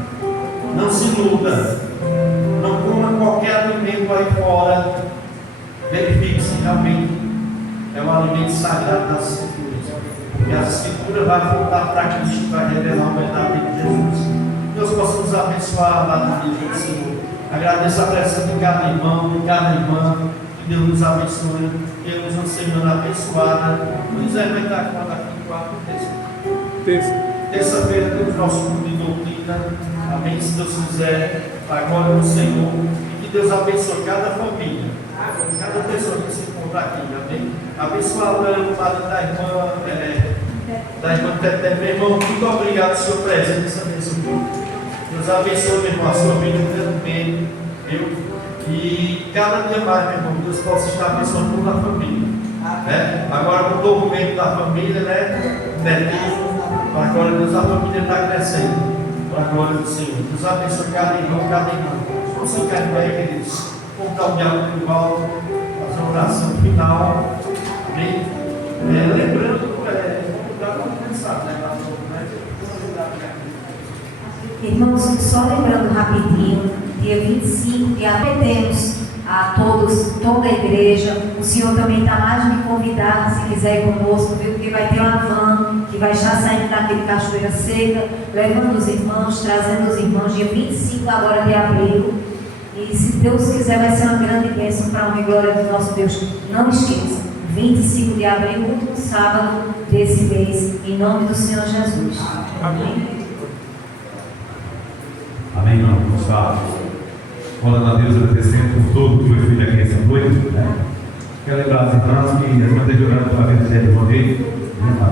Não se iluda. Não coma qualquer alimento aí fora. Verifique se realmente é um alimento sagrado das escrituras. Porque as escrituras vai voltar para Cristo, vai revelar o verdadeiro Jesus. Deus possa nos abençoar lá no dia do Senhor. Agradeço a presença de cada irmão, de cada irmã. Que Deus nos abençoe. Temos uma semana abençoada. O José vai estar quando aqui, quarta e terça-feira temos nosso culto de doutrina. Amém. Se Deus quiser, agora no Senhor. E que Deus abençoe cada família. Cada pessoa que se encontra aqui. Amém. Abençoado o padre da irmã Teté. Meu irmão, muito obrigado pela sua presença nesse culto. Deus abençoe, meu irmão, a sua vida grandemente, viu? E cada dia mais, meu irmão, Deus possa estar abençoando toda a família. Né? Agora, com o novo membro da família, né? Netinho, para a glória de Deus, a família está crescendo. Para a glória do Senhor. Deus abençoe cada irmão, cada irmã. Vamos ficar de pé, queridos. Vamos dar um diálogo do alto, fazer uma oração final. Amém? Lembrando, vamos dar uma mensagem, né? Irmãos, só lembrando rapidinho, dia 25 de abril, temos a todos, toda a igreja. O Senhor também está mais do que convidado, se quiser ir conosco, viu? Porque vai ter uma van que vai estar saindo daquele Cachoeira Seca, levando os irmãos, trazendo os irmãos, dia 25 agora de abril. E se Deus quiser, vai ser uma grande bênção para a honra e glória do nosso Deus. Não esqueça, 25 de abril, último sábado desse mês, em nome do Senhor Jesus. Amém. Amém, irmão. Vamos estar orando a Deus, agradecendo por tudo que foi feito aqui essa noite. Né? Quero lembrar as irmãs que as irmãs estão orando pela vida de Ronei, ela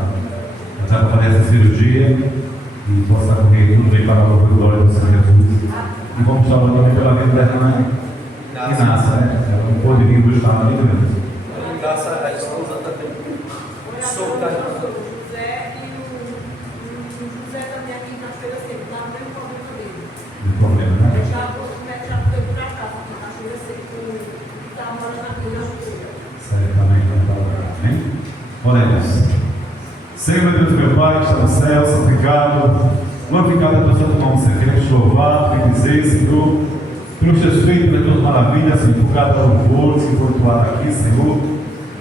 está para fazer essa cirurgia e possa correr tudo bem para a glória do Senhor Jesus. E vamos estar orando também pela vida da irmã Inácia, né? Ela não pôde vir hoje, estava ali mesmo. Graças a esposa também. Solta. Problema, né? Certamente, amém? Oremos. Senhor Deus, meu Pai, que está no céu, santificado, glorificado é o teu santo nome, Senhor. Queremos louvar, bendizer, Senhor, pelos teus feitos, pelas tuas maravilhas, Senhor, por cada louvor, Senhor, por tua aqui, Senhor,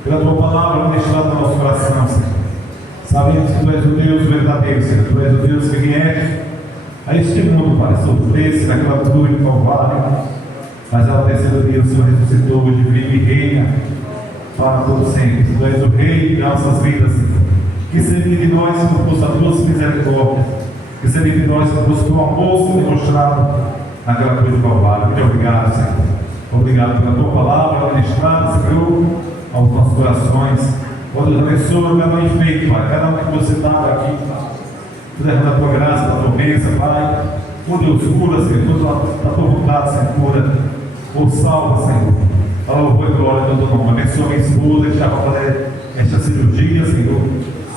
pela tua palavra ministrada no nosso coração, Senhor. Sabemos que tu és o Deus verdadeiro, Senhor, tu és o Deus que vieste a este mundo para sofrer naquela cruz de Calvário, mas ao terceiro dia o Senhor ressuscitou, hoje vive e reina para todo sempre. Tu és o Rei de nossas vidas, Senhor. Que seja de nós, Senhor, por tua misericórdia, que seja de nós, por teu amor demonstrado naquela cruz de Calvário. Muito obrigado, Senhor. Obrigado pela tua palavra ministrada, Senhor, aos nossos corações. Ó Deus, abençoa cada um feito, Pai, cada um que você está aqui, derrama a tua graça, a tua bênção, Pai. Ó Deus, cura, Senhor, da tua vontade, Senhor, cura. Ó, salva, Senhor. Para o louvor e glória do teu nome. Abençoa minha esposa que já vai fazer esta cirurgia, Senhor.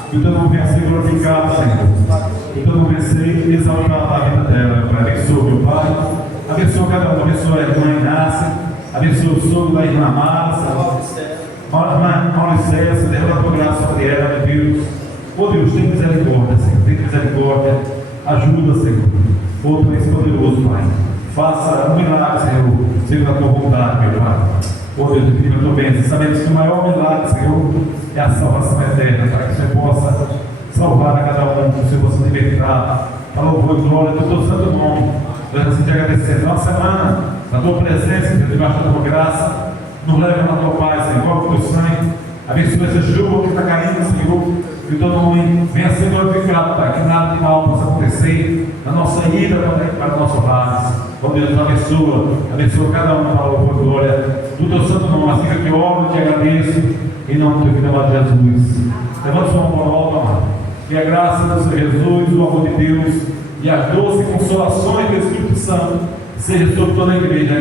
Que o teu nome venha ser glorificado, Senhor. Que o teu nome venha ser exaltado na vida dela, Pai. Abençoa, meu Pai. Abençoa cada um. Abençoa a irmã Inácia. Abençoa o sogro da irmã Márcia. Mauricéia, derrama a tua graça sobre ela, meu Deus. Ó Deus, tem misericórdia, Senhor, tem misericórdia, ajuda, Senhor. Ó, Tu és poderoso, Pai. Faça um milagre, Senhor, segundo a tua vontade, meu Pai. Ó Deus, eu pedi a tua bênção. Sabemos que o maior milagre, Senhor, é a salvação eterna, para que o Senhor possa salvar a cada um, que o Senhor possa libertar. A louvor e glória do teu santo nome. Nós assim te agradecemos. Uma semana, na tua presença, debaixo da tua graça, nos leva na tua paz, Senhor, com o teu sangue. Abençoa essa chuva que está caindo, Senhor. Que todo mundo venha ser glorificado, Pai. Que nada de mal possa acontecer na nossa ida para o nosso lar. Ó Deus, abençoa cada um para a louvor e glória do teu santo nome. Assim que eu oro, te agradeço, em nome do teu filho amado Jesus. Levanta sua mão para o alto, amado. Que a graça do Senhor Jesus, o amor de Deus e as doces consolações do Espírito Santo seja sobre toda a igreja